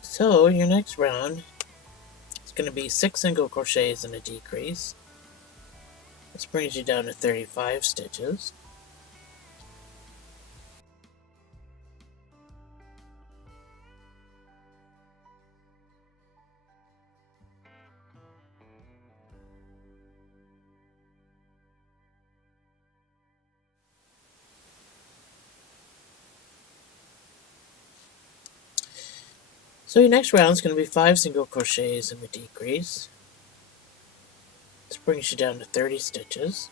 So your next round is going to be 6 single crochets and a decrease. This brings you down to 35 stitches. So your next round is going to be 5 single crochets and a decrease. This brings you down to 30 stitches.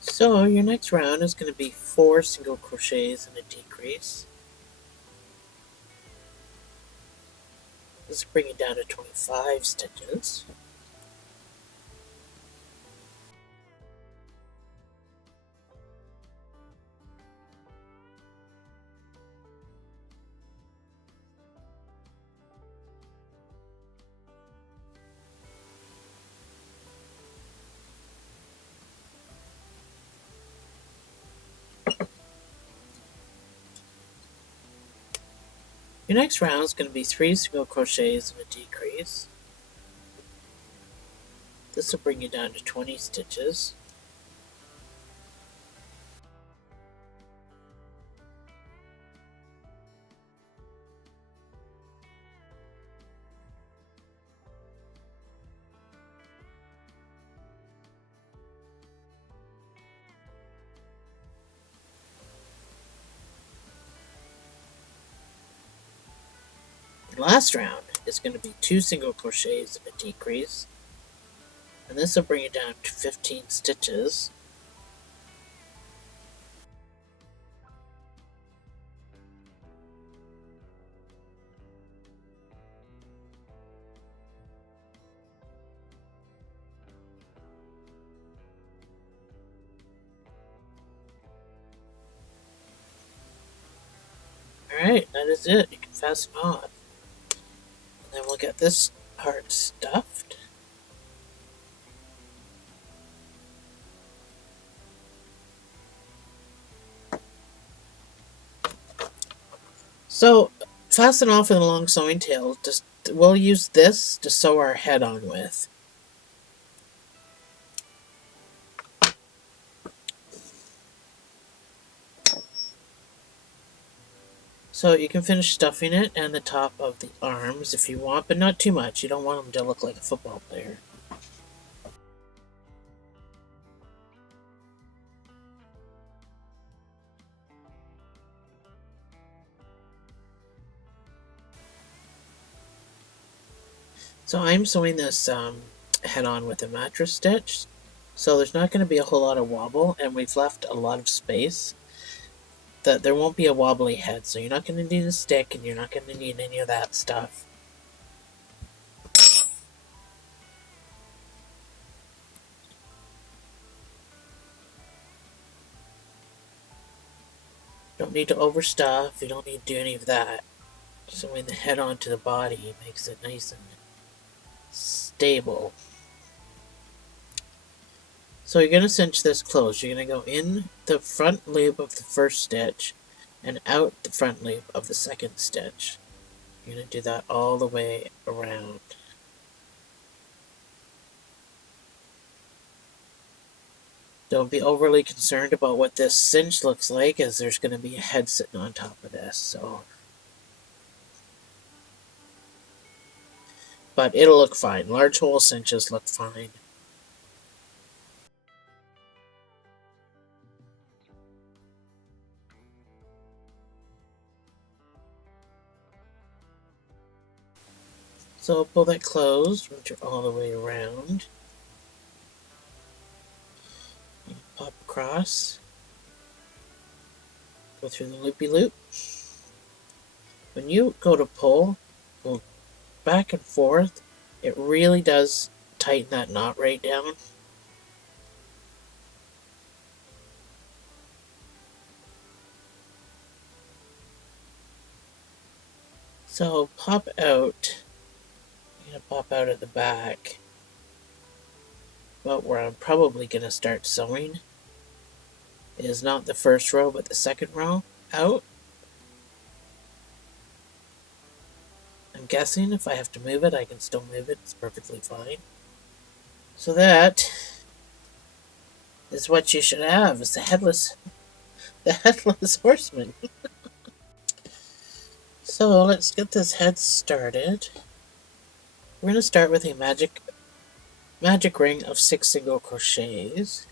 So your next round is going to be 4 single crochets and a decrease. This will bring it down to 25 stitches. Your next round is going to be 3 single crochets and a decrease. This will bring you down to 20 stitches. Your last round is going to be 2 single crochets and a decrease. And this will bring you down to 15 stitches. Alright, that is it. You can fasten on. And then we'll get this part stuffed. So, fasten off with a long sewing tail. We'll use this to sew our head on with. So you can finish stuffing it and the top of the arms if you want, but not too much. You don't want them to look like a football player. So I'm sewing this head on with a mattress stitch. So there's not going to be a whole lot of wobble, and we've left a lot of space that there won't be a wobbly head. So you're not going to need a stick, and you're not going to need any of that stuff. Don't need to overstuff. You don't need to do any of that. Sewing the head onto the body makes it nice and stable. So you're going to cinch this closed. You're going to go in the front loop of the first stitch and out the front loop of the second stitch. You're going to do that all the way around. Don't be overly concerned about what this cinch looks like, as there's going to be a head sitting on top of this. But it'll look fine. Large hole cinches look fine. So pull that closed, root it all the way around. Pop across. Go through the loopy loop. When you go to pull, go back and forth. It really does tighten that knot right down. So pop out. I'm going to pop out at the back. But where I'm probably going to start sewing is not the first row, but the second row out. I'm guessing if I have to move it, I can still move it. It's perfectly fine. So that is what you should have, is the headless horseman. So let's get this head started. We're going to start with a magic ring of 6 single crochets.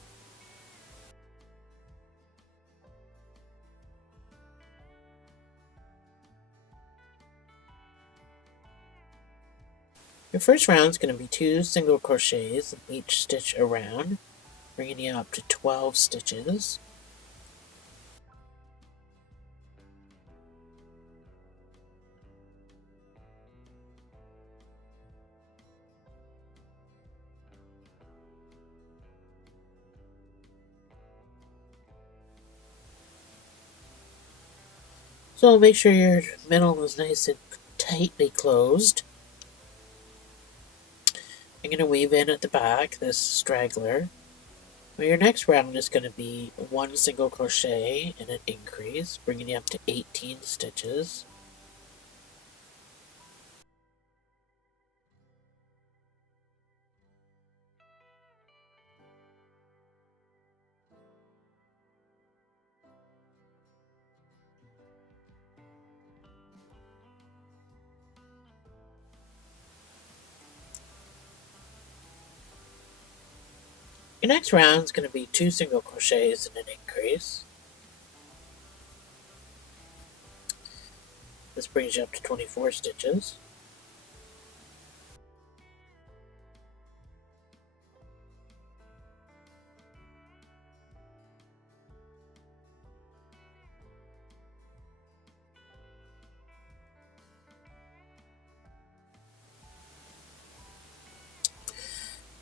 Your first round is going to be 2 single crochets in each stitch around, bringing you up to 12 stitches. So make sure your middle is nice and tightly closed. I'm going to weave in at the back this straggler. Well, your next round is going to be 1 single crochet and an increase, bringing you up to 18 stitches. Your next round is going to be 2 single crochets and an increase. This brings you up to 24 stitches.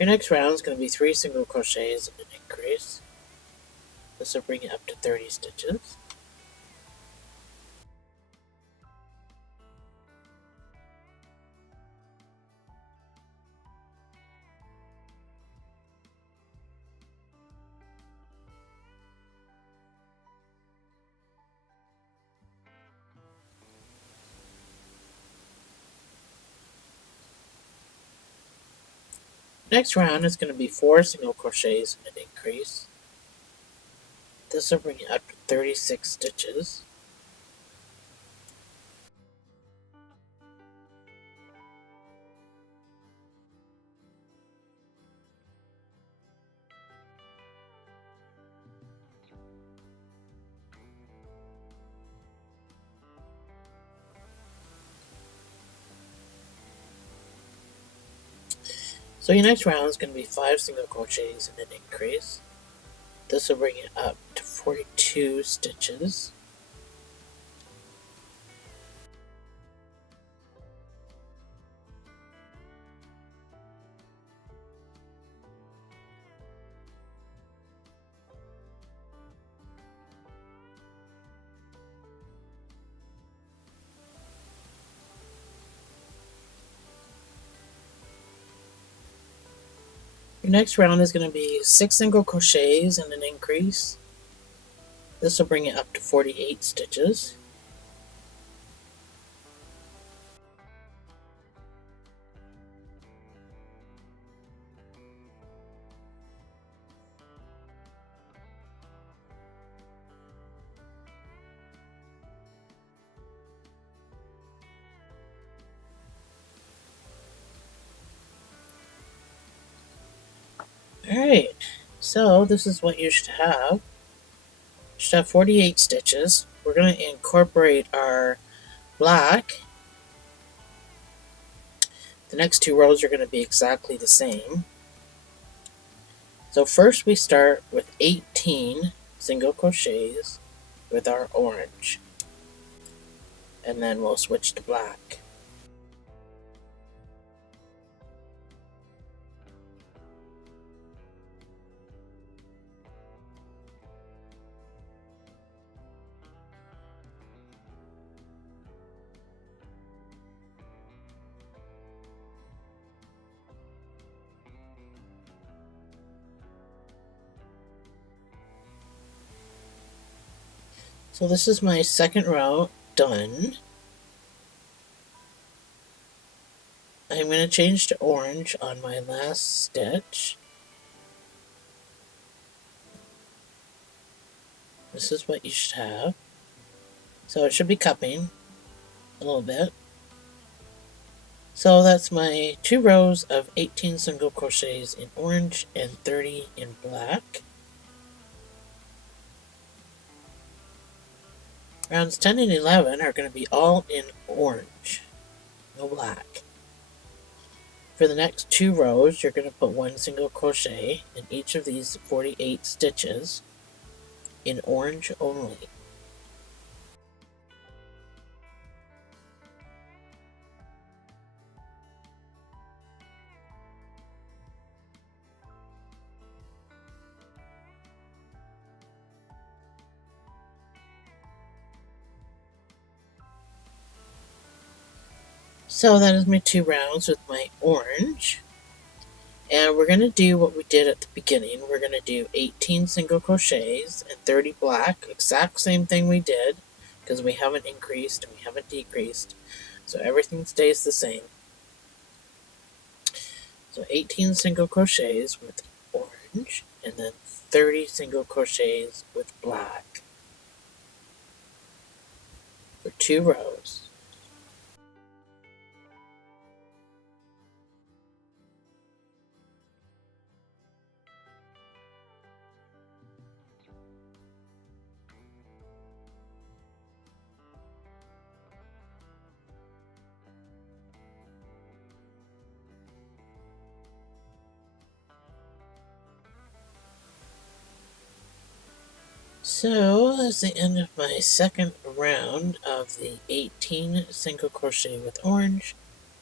Your next round is going to be 3 single crochets and an increase. This will bring you up to 30 stitches. Next round is going to be 4 single crochets and an increase. This will bring you up to 36 stitches. So your next round is going to be 5 single crochets and an increase. This will bring it up to 42 stitches. Your next round is going to be 6 single crochets and an increase. This will bring it up to 48 stitches. Alright, so this is what you should have. You should have 48 stitches. We're going to incorporate our black. The next 2 rows are going to be exactly the same. So first we start with 18 single crochets with our orange. And then we'll switch to black. So this is my second row done. I'm going to change to orange on my last stitch. This is what you should have. So it should be cupping a little bit. So that's my 2 rows of 18 single crochets in orange and 30 in black. Rounds 10 and 11 are going to be all in orange, no black. For the next 2 rows, you're going to put 1 single crochet in each of these 48 stitches in orange only. So that is my 2 rounds with my orange. And we're going to do what we did at the beginning. We're going to do 18 single crochets and 30 black. Exact same thing we did, because we haven't increased and we haven't decreased. So everything stays the same. So 18 single crochets with orange and then 30 single crochets with black for 2 rows. So that's the end of my second round of the 18 single crochet with orange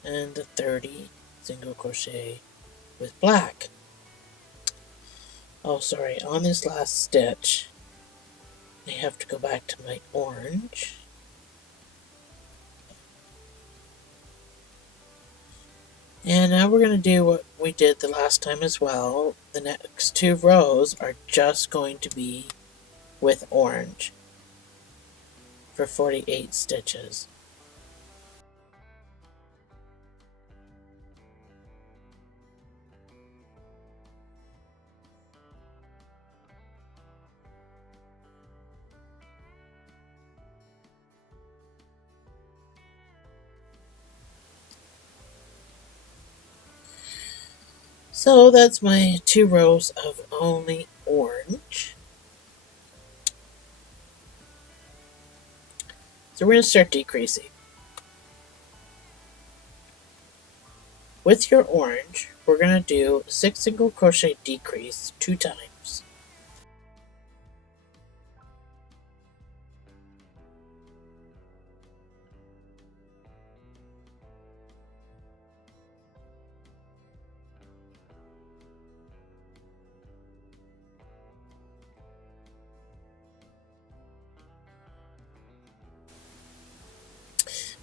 and the 30 single crochet with black. Oh, sorry, on this last stitch, I have to go back to my orange. And now we're going to do what we did the last time as well. The next 2 rows are just going to be with orange for 48 stitches. So that's my 2 rows of only orange. So we're going to start decreasing. With your orange, we're going to do 6 single crochet decrease 2 times.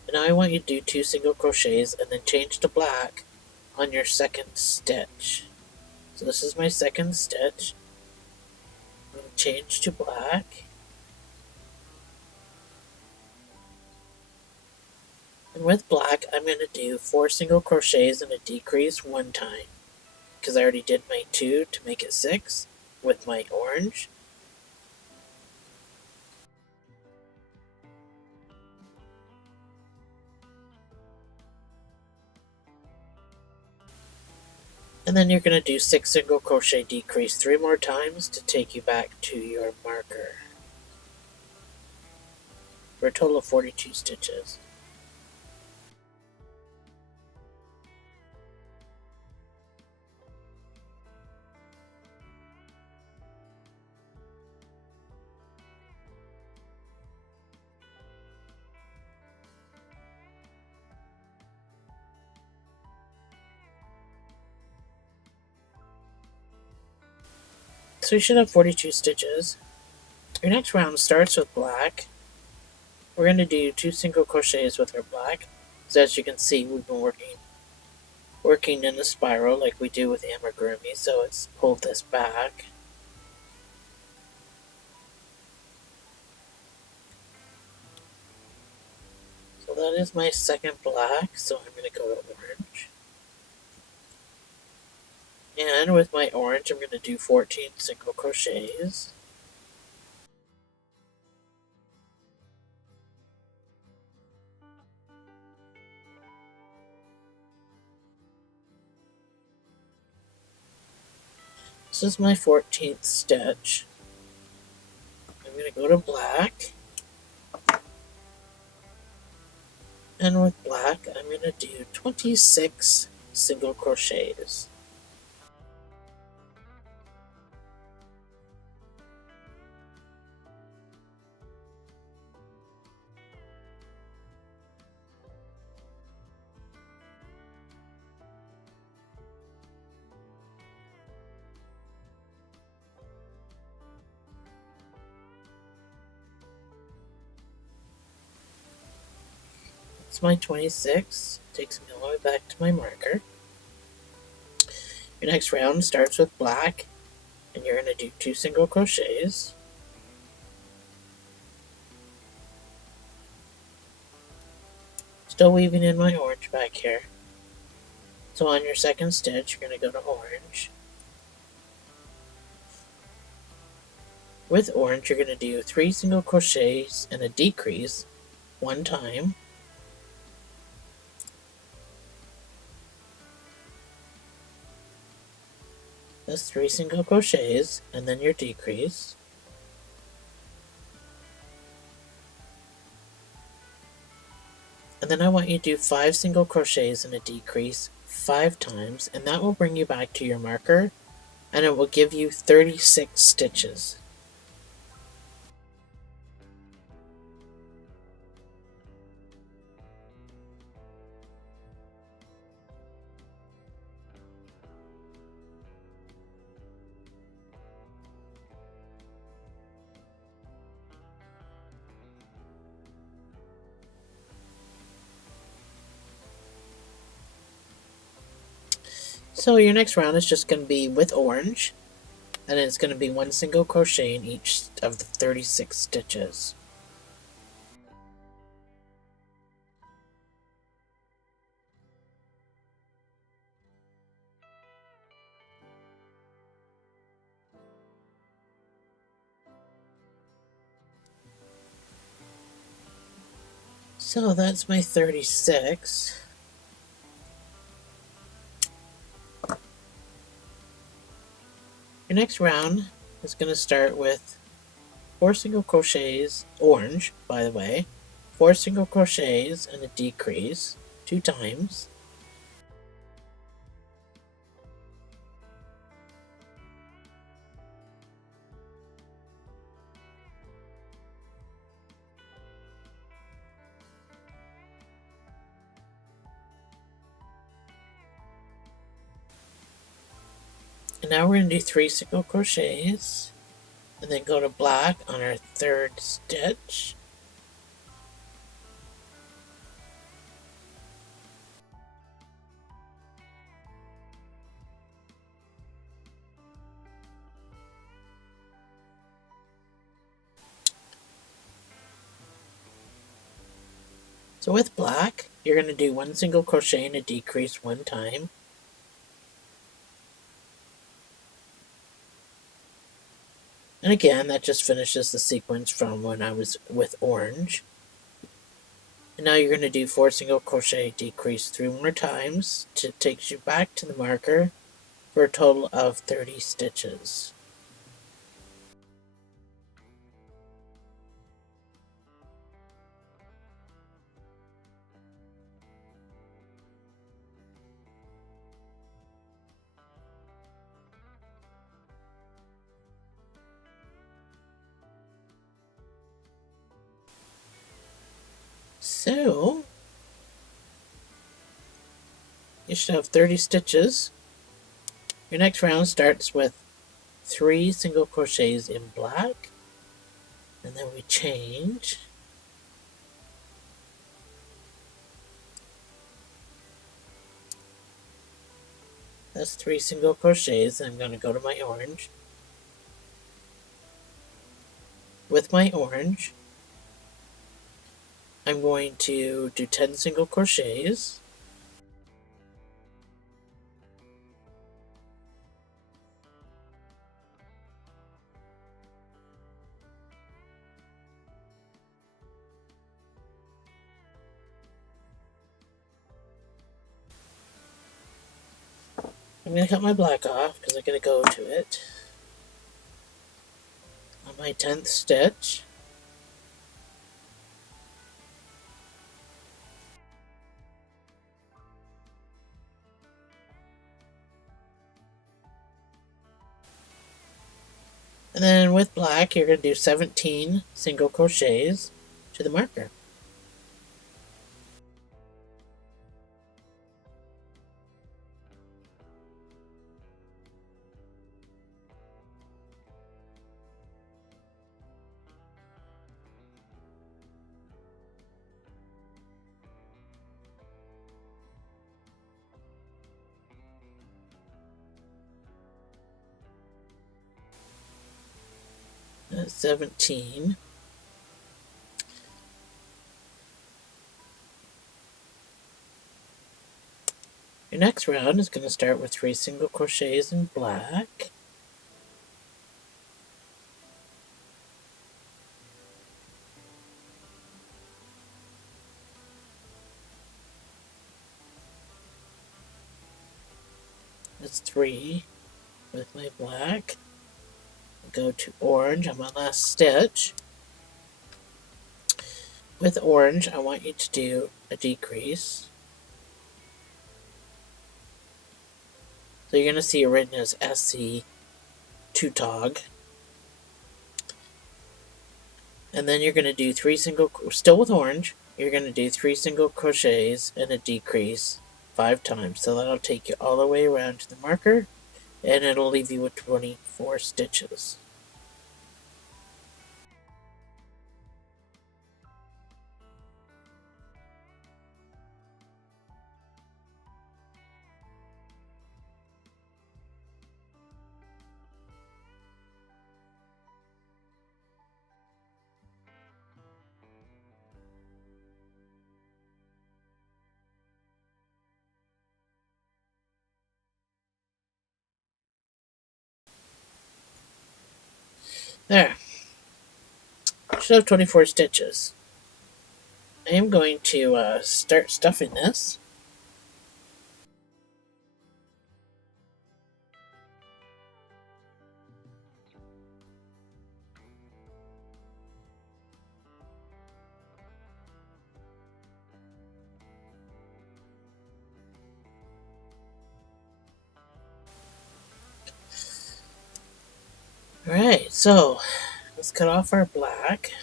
And now I want you to do 2 single crochets and then change to black on your second stitch. So this is my second stitch. I'm going to change to black. And with black, I'm going to do 4 single crochets and a decrease 1 time, because I already did my 2 to make it 6 with my orange. And then you're going to do 6 single crochet decrease 3 more times to take you back to your marker, for a total of 42 stitches. So you should have 42 stitches. Your next round starts with black. We're going to do 2 single crochets with our black. So as you can see, we've been working in a spiral like we do with amigurumi, so it's pulled this back. So that is my second black, so I'm going to go to orange. And with my orange, I'm going to do 14 single crochets. This is my 14th stitch. I'm going to go to black. And with black, I'm going to do 26 single crochets. It's my 26. Takes me all the way back to my marker. Your next round starts with black, and you're going to do 2 single crochets. Still weaving in my orange back here. So on your second stitch, you're going to go to orange. With orange, you're going to do 3 single crochets and a decrease 1 time. That's 3 single crochets and then your decrease. And then I want you to do 5 single crochets and a decrease 5 times, and that will bring you back to your marker, and it will give you 36 stitches. So your next round is just going to be with orange, and it's going to be 1 single crochet in each of the 36 stitches. So that's my 36. Your next round is going to start with 4 single crochets, orange by the way, 4 single crochets and a decrease 2 times. And now we're going to do 3 single crochets and then go to black on our 3rd stitch. So with black, you're going to do 1 single crochet and a decrease 1 time. And again, that just finishes the sequence from when I was with orange. And now you're going to do 4 single crochet, decrease 3 more times. It takes you back to the marker for a total of 30 stitches. So, you should have 30 stitches. Your next round starts with 3 single crochets in black, and then we change. That's 3 single crochets, and I'm going to go to my orange. With my orange, I'm going to do 10 single crochets. I'm going to cut my black off because I'm going to go to it on my 10th stitch. And then with black, you're going to do 17 single crochets to the marker. That's 17. Your next round is going to start with 3 single crochets in black. That's 3 with my black. Go to orange on my last stitch. With orange, I want you to do a decrease. So you're going to see it written as SC Tutog. And then you're going to do 3 single, still with orange, you're going to do 3 single crochets and a decrease 5 times. So that'll take you all the way around to the marker, and it'll leave you with 24 stitches. There. Should have 24 stitches. I am going to start stuffing this. Alright, so let's cut off our black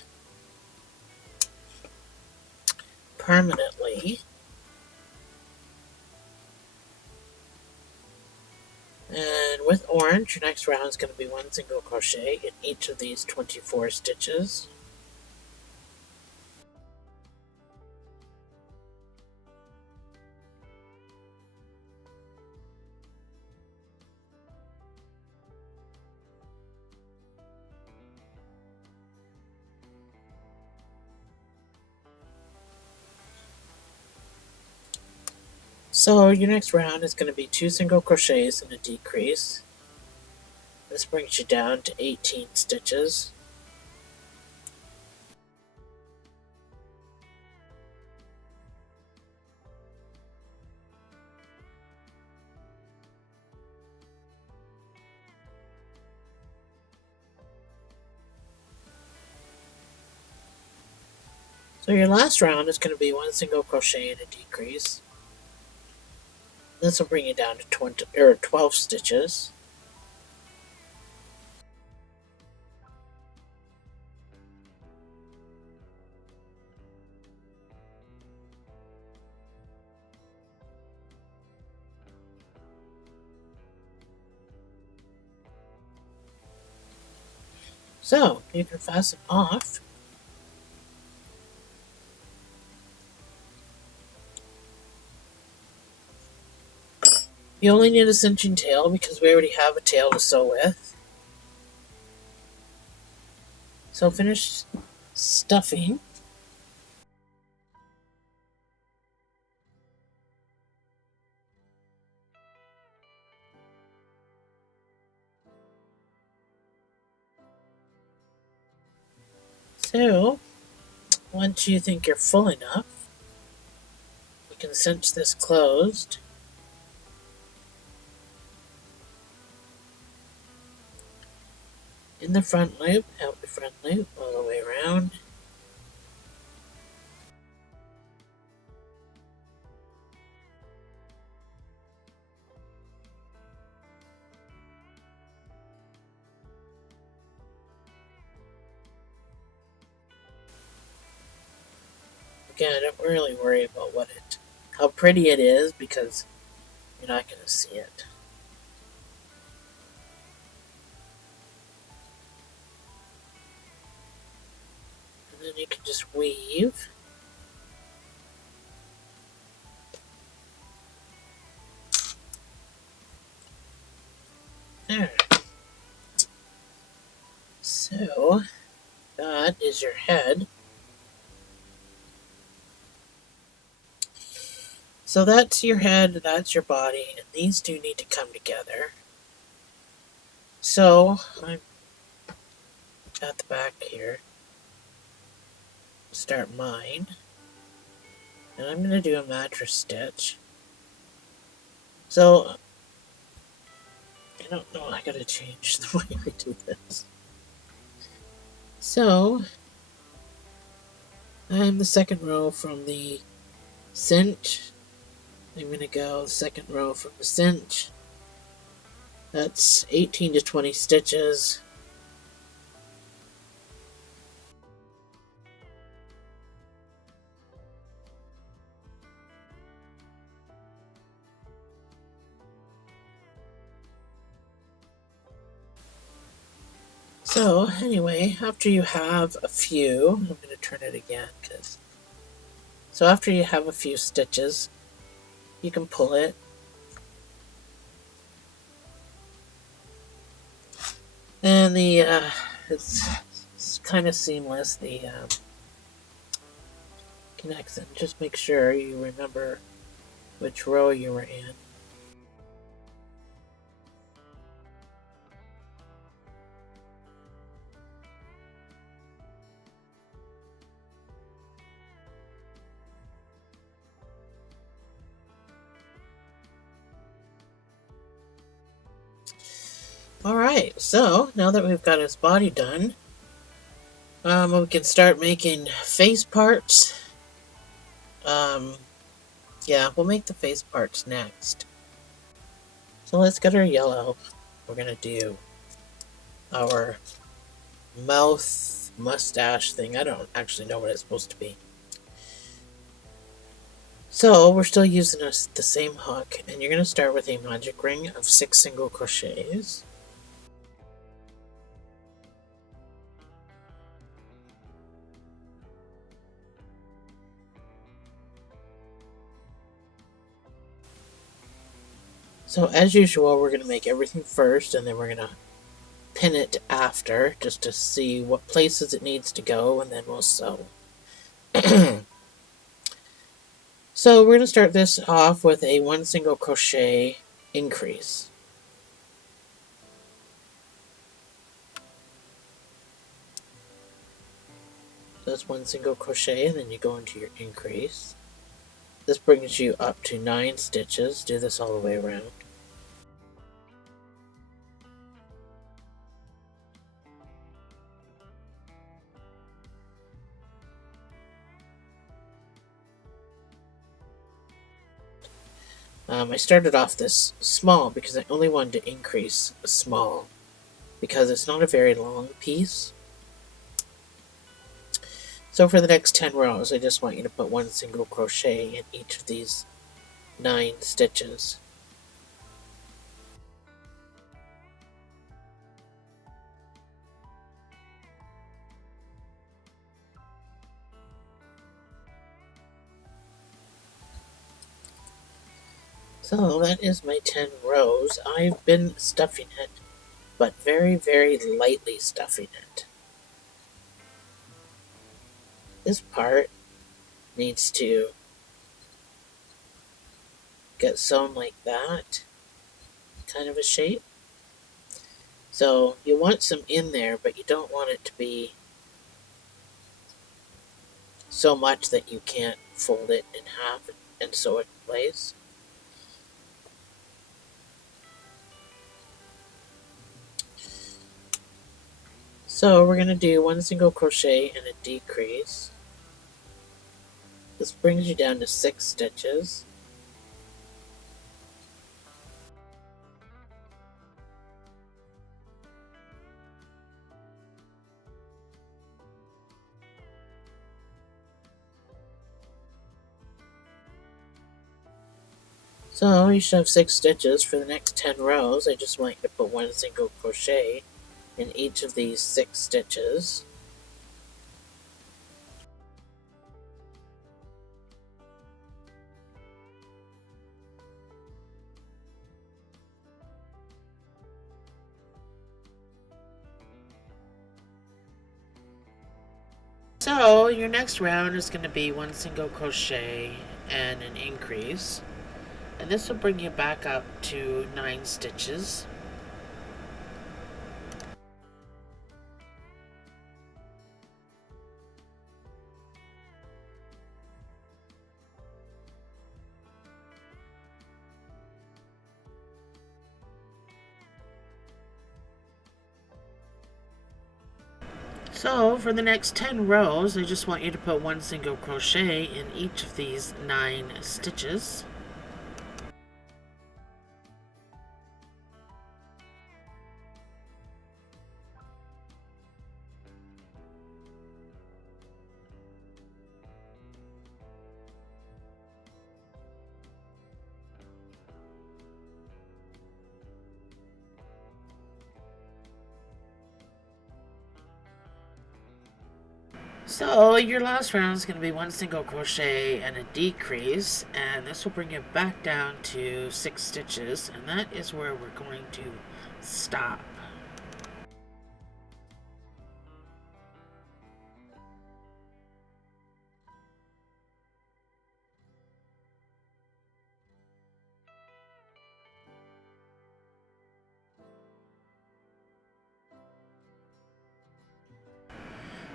permanently. And with with orange, your next round is going to be 1 single crochet in each of these 24 stitches. So your next round is going to be 2 single crochets and a decrease. This brings you down to 18 stitches. So your last round is going to be 1 single crochet and a decrease. This will bring you down to 12 stitches. So you can fasten off. You only need a cinching tail because we already have a tail to sew with. So finish stuffing. So once you think you're full enough, you can cinch this closed. In the front loop, out the front loop, all the way around. Again, don't really worry about how pretty it is because you're not going to see it. And then you can just weave. There. So that is your head. So that's your head, that's your body, and these two need to come together. So I'm at the back here. Start mine. And I'm going to do a mattress stitch. So I don't know, I gotta change the way I do this. So I'm the second row from the cinch. I'm going to go second row from the cinch. That's 18 to 20 stitches. So anyway, after you have a few, I'm going to turn it again so after you have a few stitches, you can pull it. And it's kind of seamless, the connection. Just make sure you remember which row you were in. Alright, so now that we've got his body done, we can start making face parts. Yeah, we'll make the face parts next. So let's get our yellow. We're going to do our mouth mustache thing. I don't actually know what it's supposed to be. So we're still using the same hook, and you're going to start with a magic ring of 6 single crochets. So as usual, we're going to make everything first, and then we're going to pin it after, just to see what places it needs to go, and then we'll sew. So we're going to start this off with a 1 single crochet increase. So that's 1 single crochet, and then you go into your increase. This brings you up to 9 stitches. Do this all the way around. I started off this small because I only wanted to increase small because it's not a very long piece. So for the next 10 rows, I just want you to put 1 single crochet in each of these 9 stitches. So that is my 10 rows. I've been stuffing it, but very, very lightly stuffing it. This part needs to get sewn like that, kind of a shape. So you want some in there, but you don't want it to be so much that you can't fold it in half and sew it in place. So we're going to do 1 single crochet and a decrease. This brings you down to 6 stitches. So you should have 6 stitches. For the next 10 rows, I just want you to put 1 single crochet in each of these 6 stitches. So your next round is going to be 1 single crochet and an increase. And this will bring you back up to 9 stitches. So for the next 10 rows, I just want you to put 1 single crochet in each of these 9 stitches. So your last round is going to be 1 single crochet and a decrease, and this will bring you back down to 6 stitches, and that is where we're going to stop.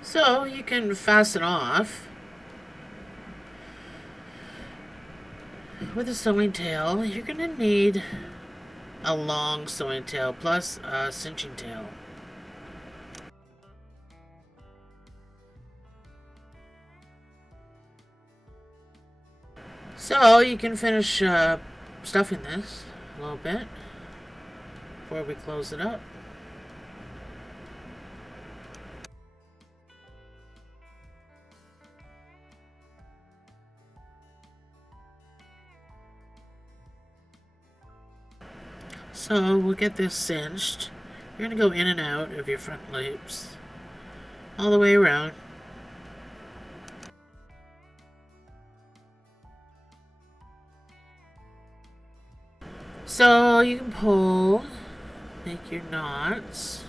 So you can fasten off with a sewing tail. You're going to need a long sewing tail plus a cinching tail. So you can finish stuffing this a little bit before we close it up. So we'll get this cinched. You're going to go in and out of your front loops all the way around. So you can pull, make your knots.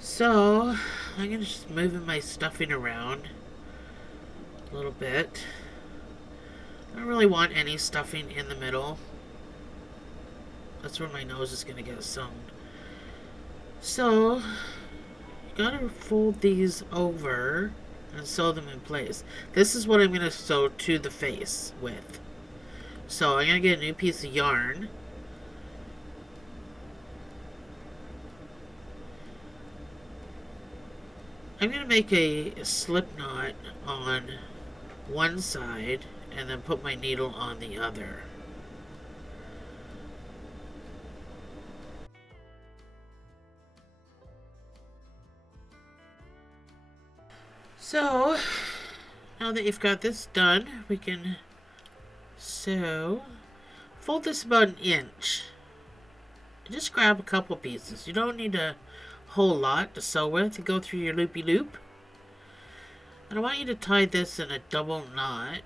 So I'm going to just move my stuffing around a little bit. I don't really want any stuffing in the middle. That's where my nose is going to get sewn. So you gotta fold these over and sew them in place. This is what I'm going to sew to the face with. So I'm going to get a new piece of yarn. I'm going to make a slip knot on one side and then put my needle on the other. So now that you've got this done, we can sew. Fold this about an inch. Just grab a couple pieces. You don't need a whole lot to sew with. You go through your loopy loop. And I want you to tie this in a double knot.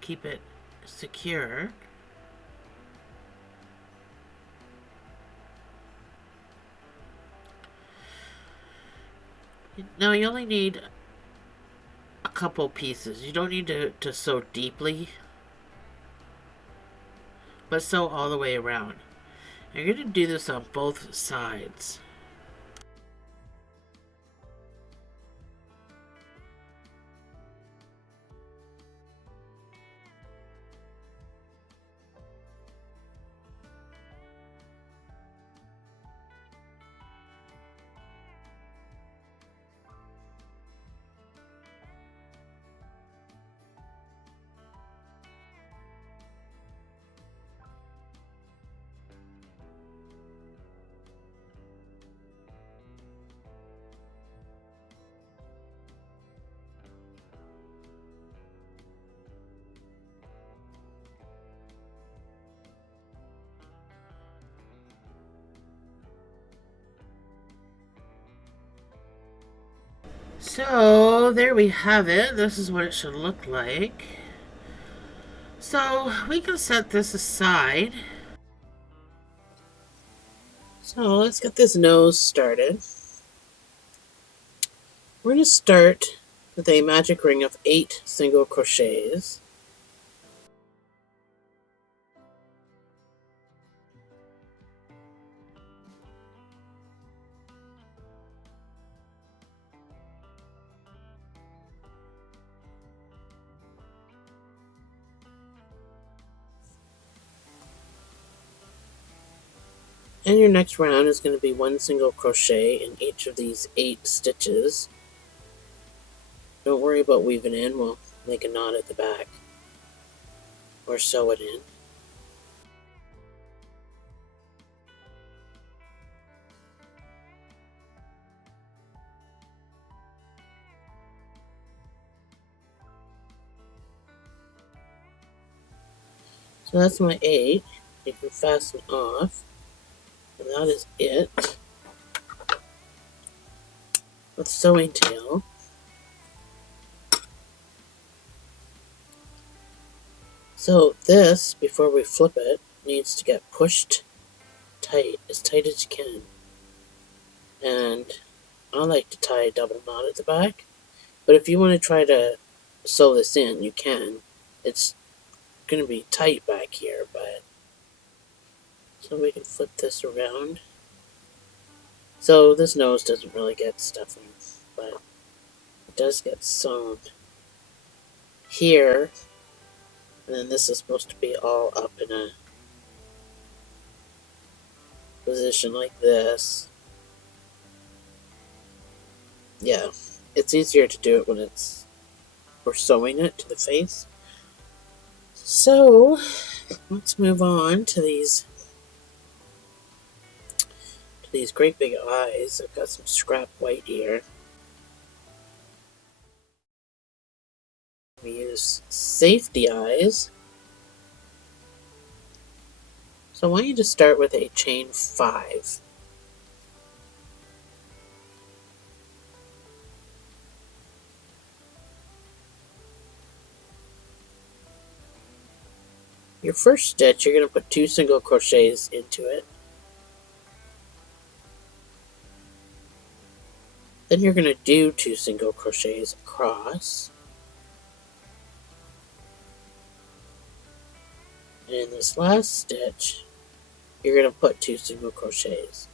Keep it secure. Now you only need a couple pieces. You don't need to sew deeply, but sew all the way around. You're going to do this on both sides. So there we have it. This is what it should look like. So we can set this aside. So let's get this nose started. We're going to start with a magic ring of 8 single crochets. And your next round is going to be 1 single crochet in each of these 8 stitches. Don't worry about weaving in, we'll make a knot at the back or sew it in. So that's my 8. You can fasten off, and that is it with sewing tail. So this, before we flip it, needs to get pushed tight as you can. And I like to tie a double knot at the back, but if you want to try to sew this in, you can. It's going to be tight back here, but so we can flip this around. So this nose doesn't really get stuffing, but it does get sewn here, and then this is supposed to be all up in a position like this. Yeah, it's easier to do it when we're sewing it to the face. So let's move on to these great big eyes. I've got some scrap white here. We use safety eyes. So I want you to start with a chain 5. Your first stitch, you're going to put 2 single crochets into it. Then you're going to do 2 single crochets across. And in this last stitch, you're going to put 2 single crochets.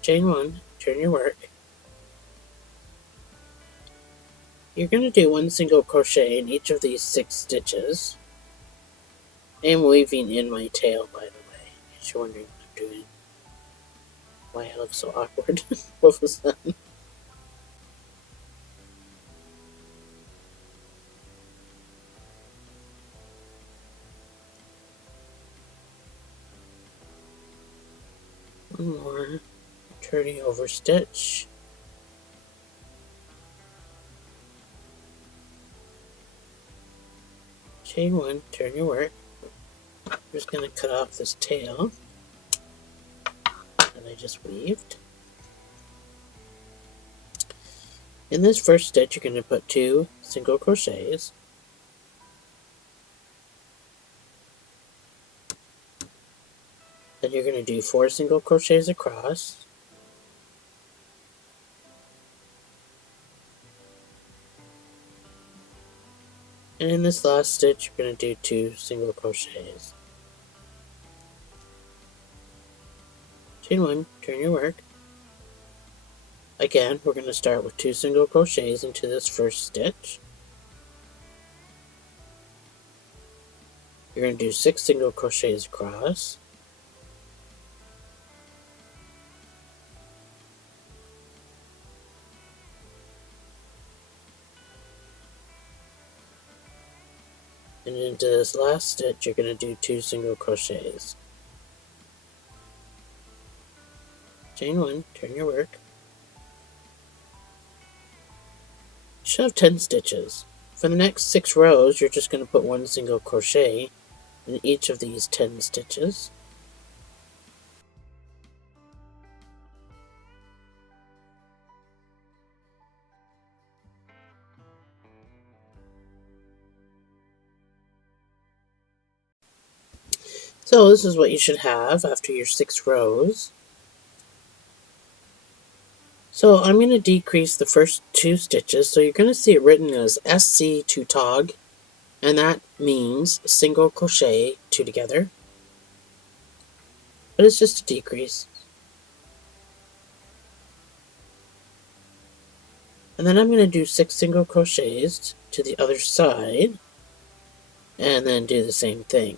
Chain 1, turn your work. You're going to do 1 single crochet in each of these 6 stitches. I am weaving in my tail, by the way, in case you're wondering what I'm doing. Why I look so awkward. What was that? One more turning over stitch. Chain 1, turn your work. I'm just going to cut off this tail that I just weaved. In this first stitch, you're going to put 2 single crochets. Then you're going to do 4 single crochets across. And in this last stitch, you're going to do 2 single crochets. Chain 1, turn your work. Again, we're going to start with 2 single crochets into this first stitch. You're going to do 6 single crochets across. And into this last stitch, you're going to do 2 single crochets. Chain 1, turn your work. You should have 10 stitches. For the next 6 rows, you're just going to put 1 single crochet in each of these 10 stitches. So this is what you should have after your 6 rows. So I'm going to decrease the first 2 stitches. So you're going to see it written as SC to tog, and that means single crochet 2 together. But it's just a decrease. And then I'm going to do 6 single crochets to the other side, and then do the same thing.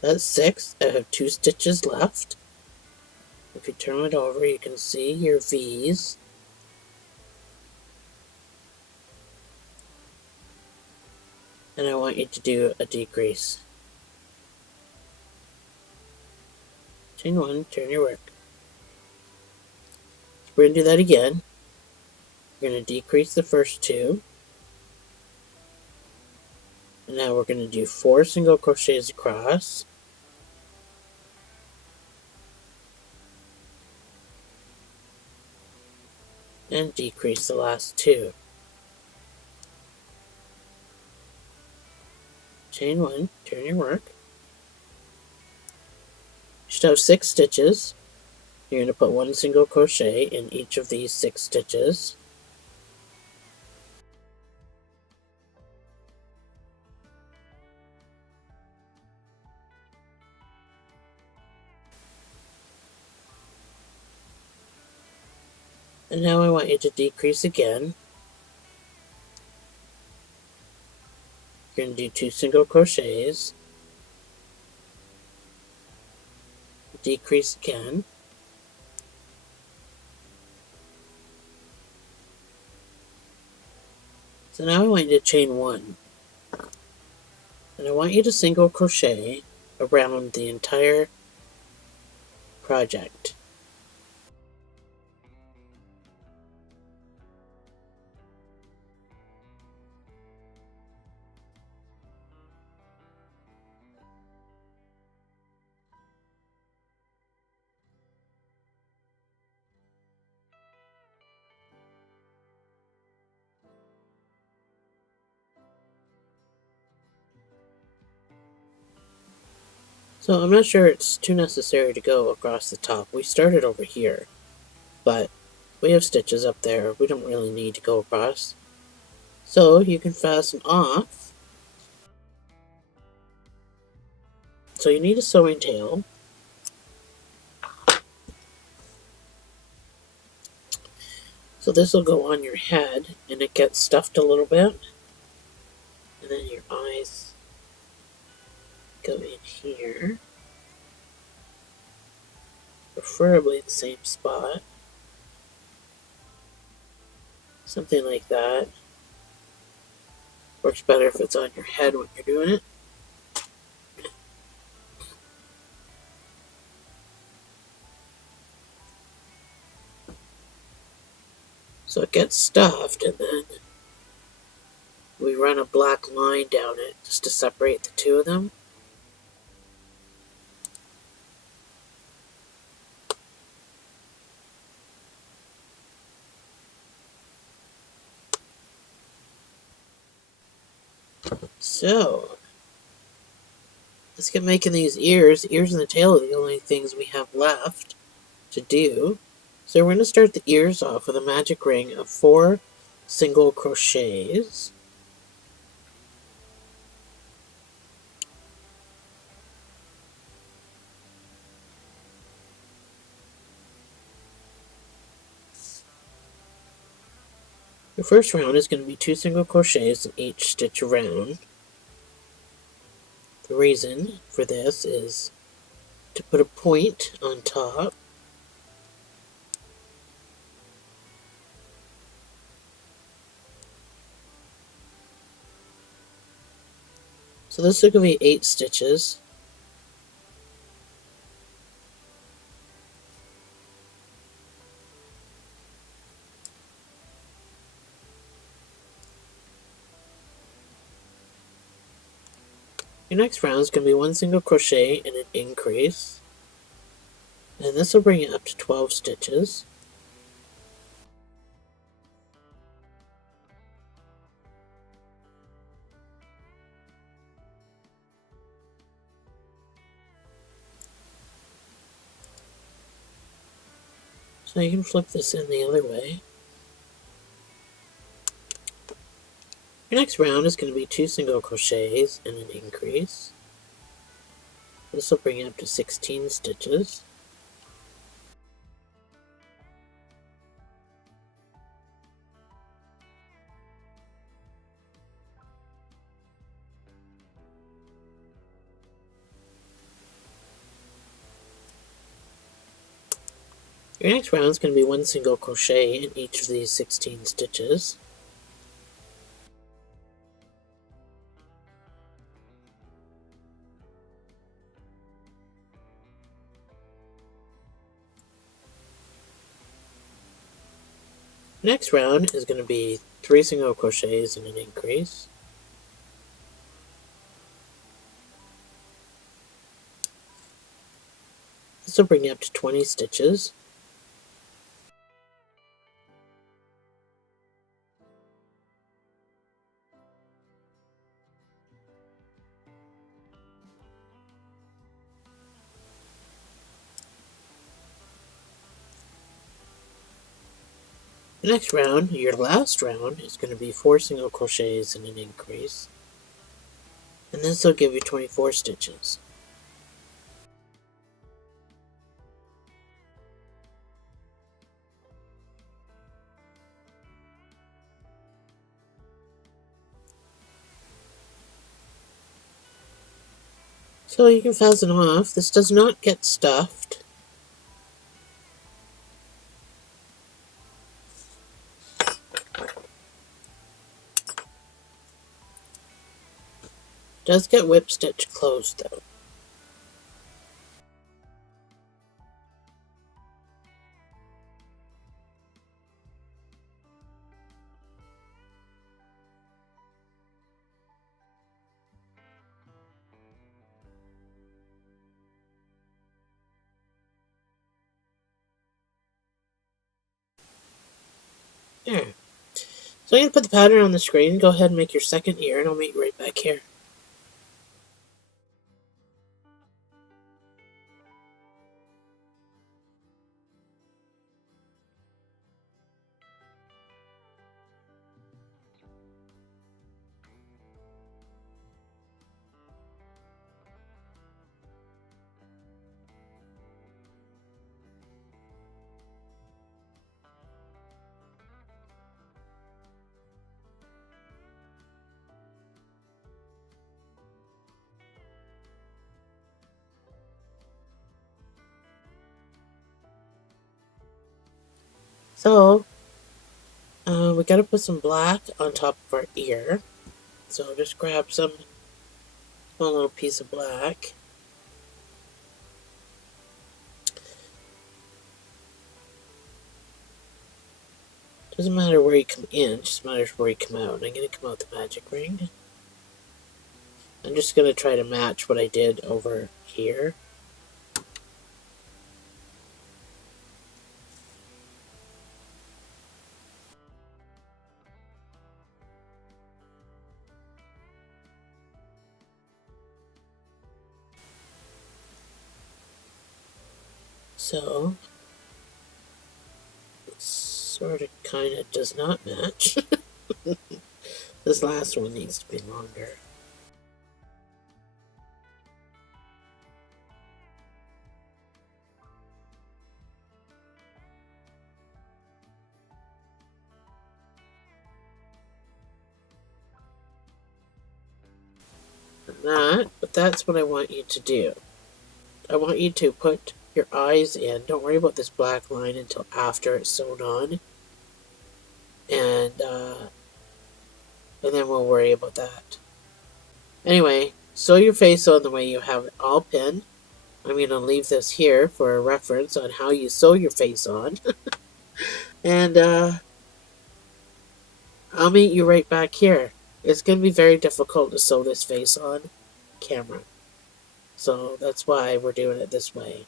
That's 6. I have 2 stitches left. If you turn it over, you can see your V's. And I want you to do a decrease. Chain 1, turn your work. We're going to do that again. We're going to decrease the first 2. And now we're going to do 4 single crochets across. And decrease the last 2. Chain 1, turn your work. You should have 6 stitches. You're going to put 1 single crochet in each of these 6 stitches. And now I want you to decrease again. You're going to do 2 single crochets. Decrease again. So now I want you to chain 1. And I want you to single crochet around the entire project. So I'm not sure it's too necessary to go across the top. We started over here, but we have stitches up there. We don't really need to go across. So you can fasten off. So you need a sewing tail. So this will go on your head, and it gets stuffed a little bit. And then your eyes go in here. Preferably the same spot. Something like that. Works better if it's on your head when you're doing it. So it gets stuffed, and then we run a black line down it just to separate the two of them. So let's get making these ears. The ears and the tail are the only things we have left to do. So we're going to start the ears off with a magic ring of 4 single crochets. The first round is going to be 2 single crochets in each stitch around. The reason for this is to put a point on top. So this is going to be 8 stitches. Your next round is going to be 1 single crochet and an increase. And this will bring it up to 12 stitches. So you can flip this in the other way. Your next round is going to be 2 single crochets and an increase. This will bring it up to 16 stitches. Your next round is going to be 1 single crochet in each of these 16 stitches. Next round is going to be 3 single crochets and an increase. This will bring you up to 20 stitches. The next round, your last round, is going to be 4 single crochets and an increase. And this will give you 24 stitches. So you can fasten off. This does not get stuffed. It does get whip stitch closed though. There. So I'm going to put the pattern on the screen. Go ahead and make your second ear, and I'll meet you right back here. So, we got to put some black on top of our ear. So just grab some small little piece of black. Doesn't matter where you come in, it just matters where you come out. I'm going to come out the magic ring. I'm just going to try to match what I did over here. So, it sort of kind of does not match. This last one needs to be longer. But that's what I want you to do. I want you to put your eyes in. Don't worry about this black line until after it's sewn on. And then we'll worry about that. Anyway, sew your face on the way you have it all pinned. I'm going to leave this here for a reference on how you sew your face on. And I'll meet you right back here. It's going to be very difficult to sew this face on camera. So that's why we're doing it this way.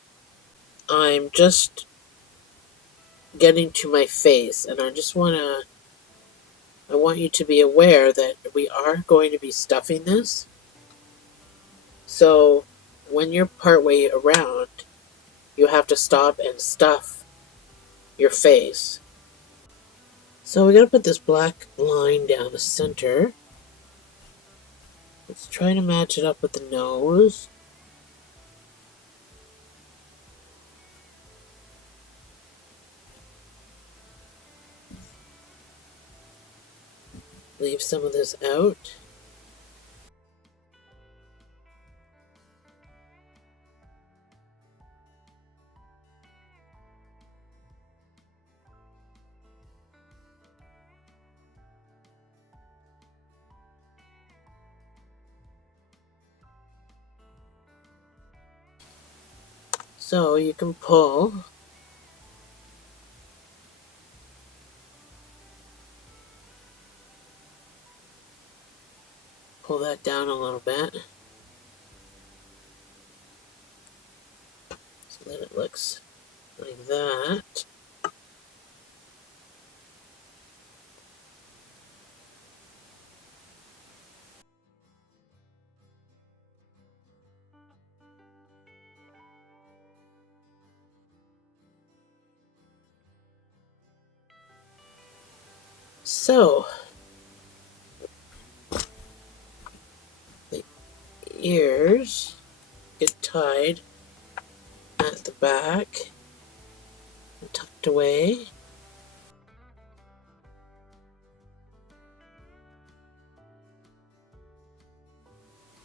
I'm just getting to my face, and I want you to be aware that we are going to be stuffing this. So when you're partway around, you have to stop and stuff your face. So we gotta put this black line down the center. Let's try to match it up with the nose. Leave some of this out. So you can pull that down a little bit so that it looks like that. So the ears get tied at the back and tucked away.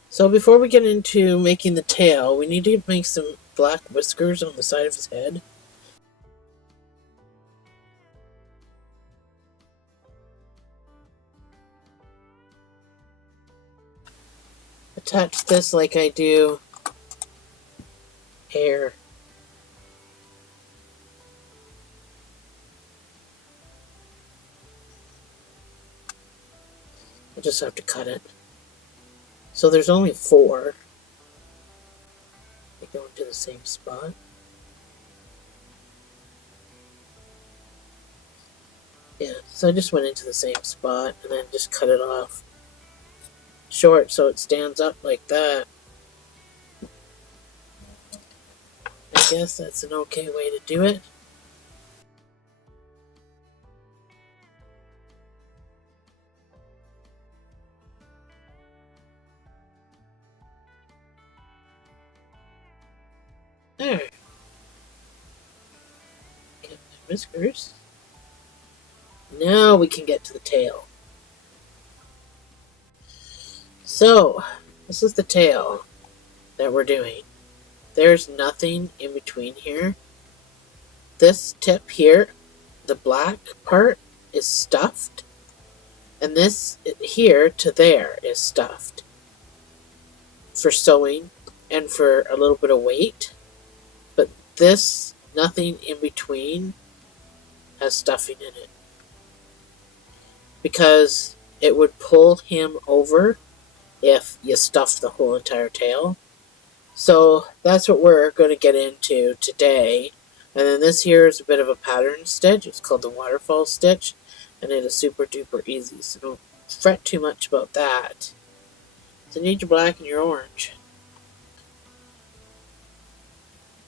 So before we get into making the tail, we need to make some black whiskers on the side of his head. Attach this like I do hair. I just have to cut it. So there's only 4. They go into the same spot. Yes. So I just went into the same spot and then just cut it off short so it stands up like that. I guess that's an okay way to do it. There. Get my whiskers. Now we can get to the tail. So, this is the tail that we're doing. There's nothing in between here. This tip here, the black part, is stuffed. And this here to there is stuffed. For sewing and for a little bit of weight. But this, nothing in between, has stuffing in it. Because it would pull him over if you stuffed the whole entire tail. So that's what we're going to get into today. And then this here is a bit of a pattern stitch. It's called the waterfall stitch. And it is super duper easy. So don't fret too much about that. So you need your black and your orange.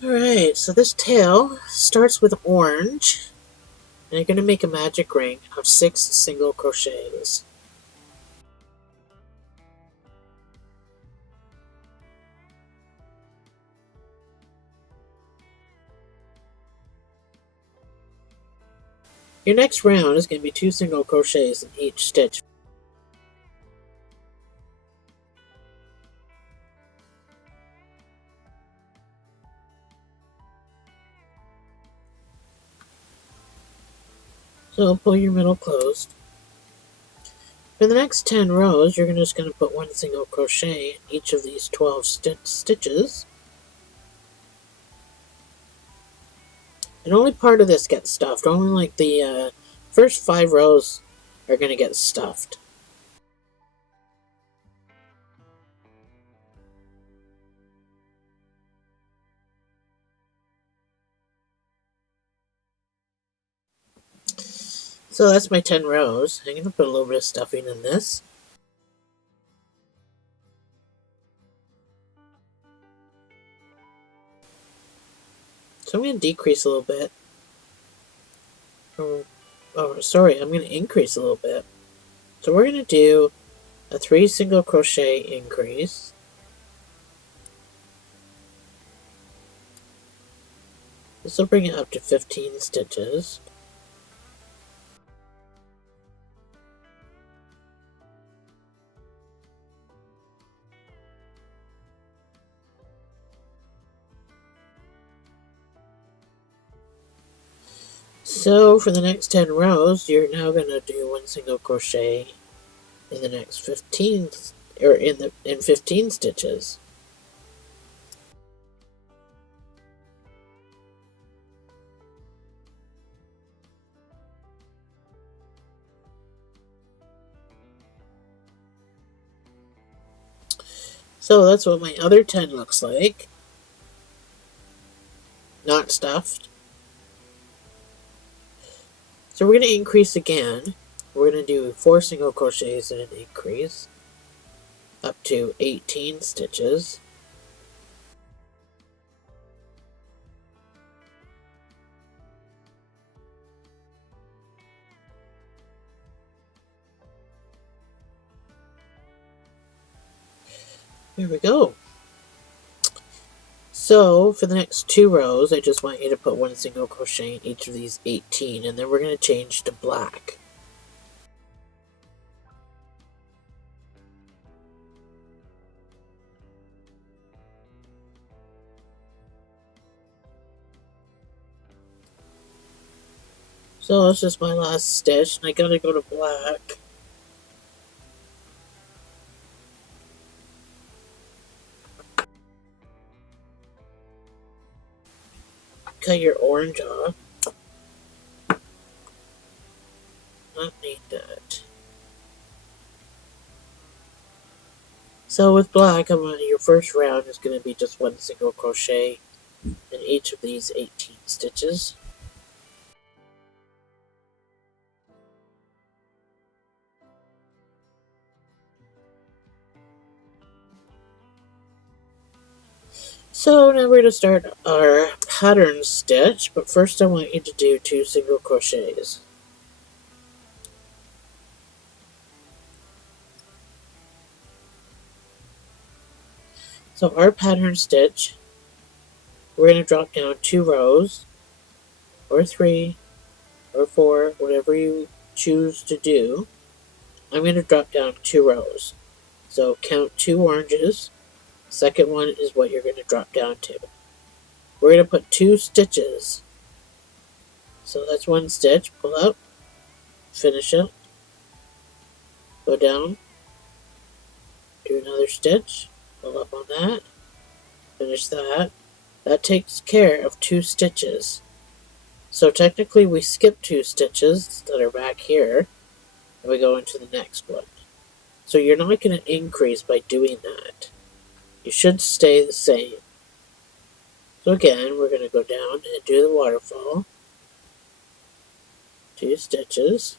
Alright, so this tail starts with orange. And you're going to make a magic ring of 6 single crochets. Your next round is going to be 2 single crochets in each stitch. So pull your middle closed. For the next 10 rows, you're just going to put 1 single crochet in each of these 12 stitches. And only part of this gets stuffed. Only like the first 5 rows are going to get stuffed. So that's my 10 rows. I'm going to put a little bit of stuffing in this. So I'm going to decrease a little bit. Sorry, I'm going to increase a little bit. So we're going to do a 3 single crochet increase. This will bring it up to 15 stitches. So for the next 10 rows, you're now going to do 1 single crochet in the next 15, or in 15 stitches. So that's what my other 10 looks like. Not stuffed. So we're going to increase again. We're going to do 4 single crochets and an increase up to 18 stitches. There we go. So for the next 2 rows, I just want you to put 1 single crochet in each of these 18, and then we're going to change to black. So this is my last stitch, and I gotta go to black. Cut your orange off. Not need that. So with black, your first round is going to be just 1 single crochet in each of these 18 stitches. So now we're going to start our pattern stitch, but first I want you to do 2 single crochets. So our pattern stitch, we're going to drop down 2 rows, or 3, or 4, whatever you choose to do. I'm going to drop down 2 rows. So count 2 oranges. Second one is what you're going to drop down to. We're going to put 2 stitches. So that's 1 stitch. Pull up, finish it, go down, do another stitch, pull up on that, finish that. That takes care of 2 stitches. So technically we skip 2 stitches that are back here, and we go into the next one. So you're not going to increase by doing that. You should stay the same. So again, we're going to go down and do the waterfall. 2 stitches.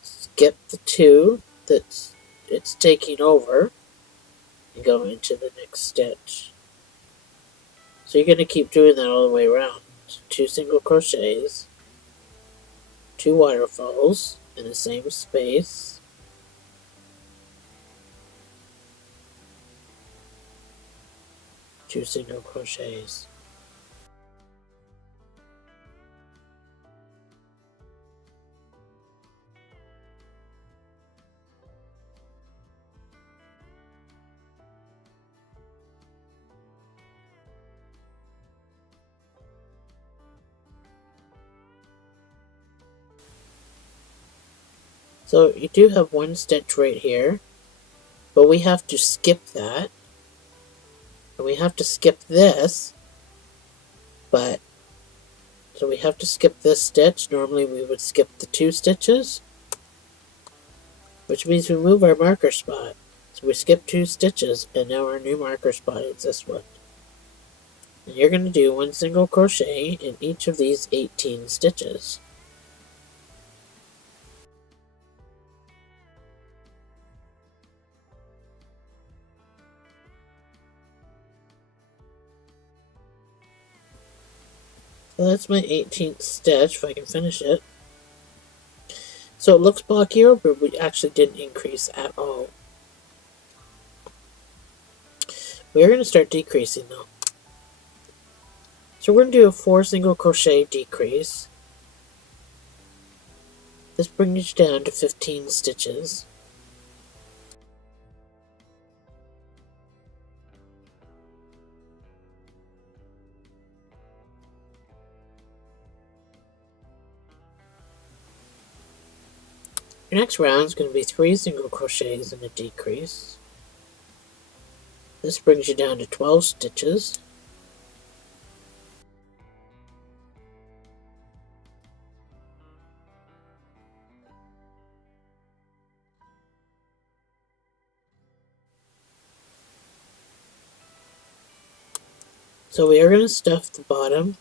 Skip the 2 that it's taking over and go into the next stitch. So you're going to keep doing that all the way around. 2 single crochets, 2 waterfalls in the same space, 2 single crochets. So you do have 1 stitch right here, but we have to skip that, and we have to skip this, but so we have to skip this stitch. Normally we would skip the 2 stitches, which means we move our marker spot. So we skip 2 stitches, and now our new marker spot is this one. And you're going to do 1 single crochet in each of these 18 stitches. So that's my 18th stitch, if I can finish it. So it looks blockier, but we actually didn't increase at all. We're going to start decreasing though. So we're going to do a 4 single crochet decrease. This brings you down to 15 stitches. Your next round is going to be 3 single crochets and a decrease. This brings you down to 12 stitches. So we are going to stuff the bottom.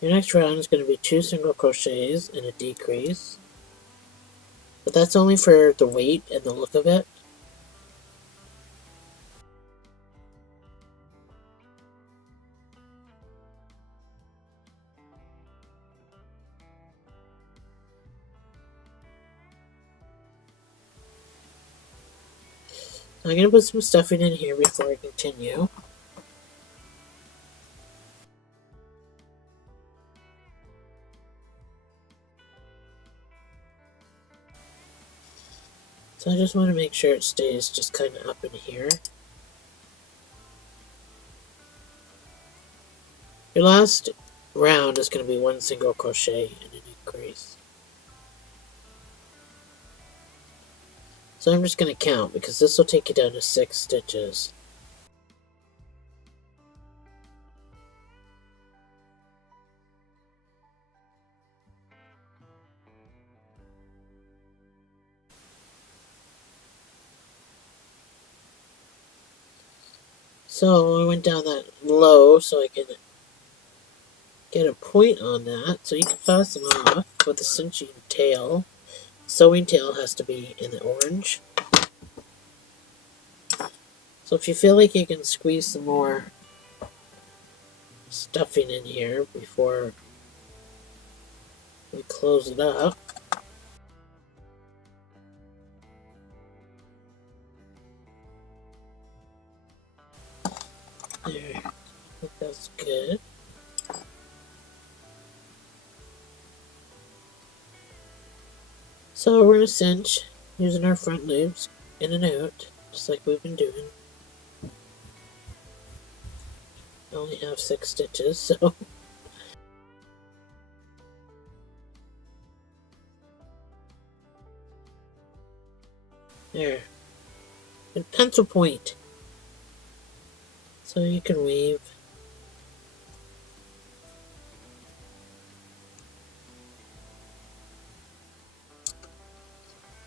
Your next round is going to be 2 single crochets and a decrease. But that's only for the weight and the look of it. I'm going to put some stuffing in here before I continue. So I just want to make sure it stays just kind of up in here. Your last round is going to be 1 single crochet and an increase. So I'm just going to count because this will take you down to 6 stitches. So I went down that low so I can get a point on that. So you can fasten off with a cinching tail. Sewing tail has to be in the orange. So if you feel like you can squeeze some more stuffing in here before we close it up. There, I think that's good. So we're going to cinch using our front loops in and out, just like we've been doing. I only have 6 stitches, so there. And pencil point. So you can weave.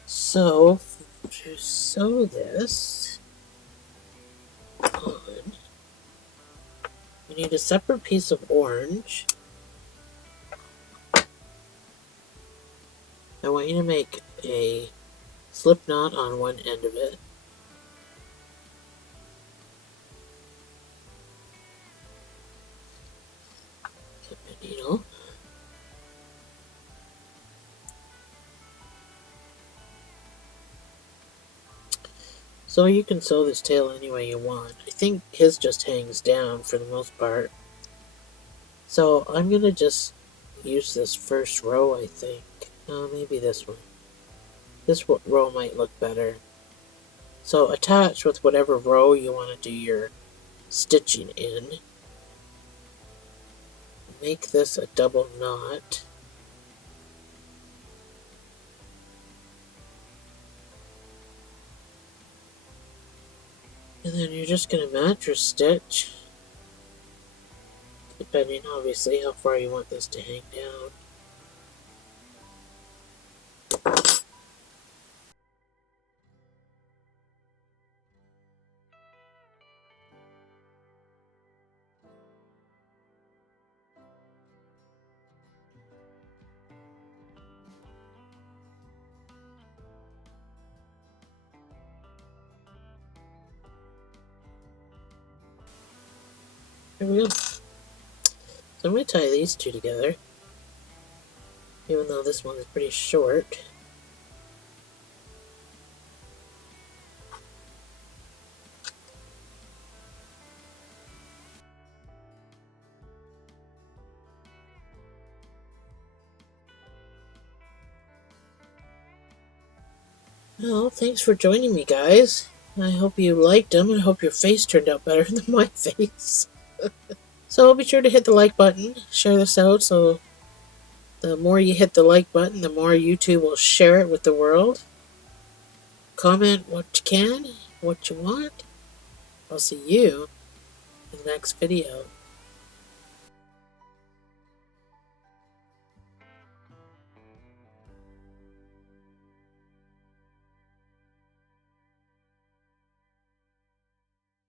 So to sew this on, you need a separate piece of orange. I want you to make a slip knot on one end of it. Get my needle. So you can sew this tail any way you want. I think his just hangs down for the most part. So I'm going to just use this first row, I think. Maybe this one. This row might look better. So attach with whatever row you want to do your stitching in. Make this a double knot. And then you're just going to match your stitch, depending obviously how far you want this to hang down. There we go. So I'm going to tie these two together, even though this one is pretty short. Well, thanks for joining me, guys. I hope you liked them, and I hope your face turned out better than my face. So be sure to hit the like button, share this out, so the more you hit the like button, the more YouTube will share it with the world. Comment what you can, what you want. I'll see you in the next video.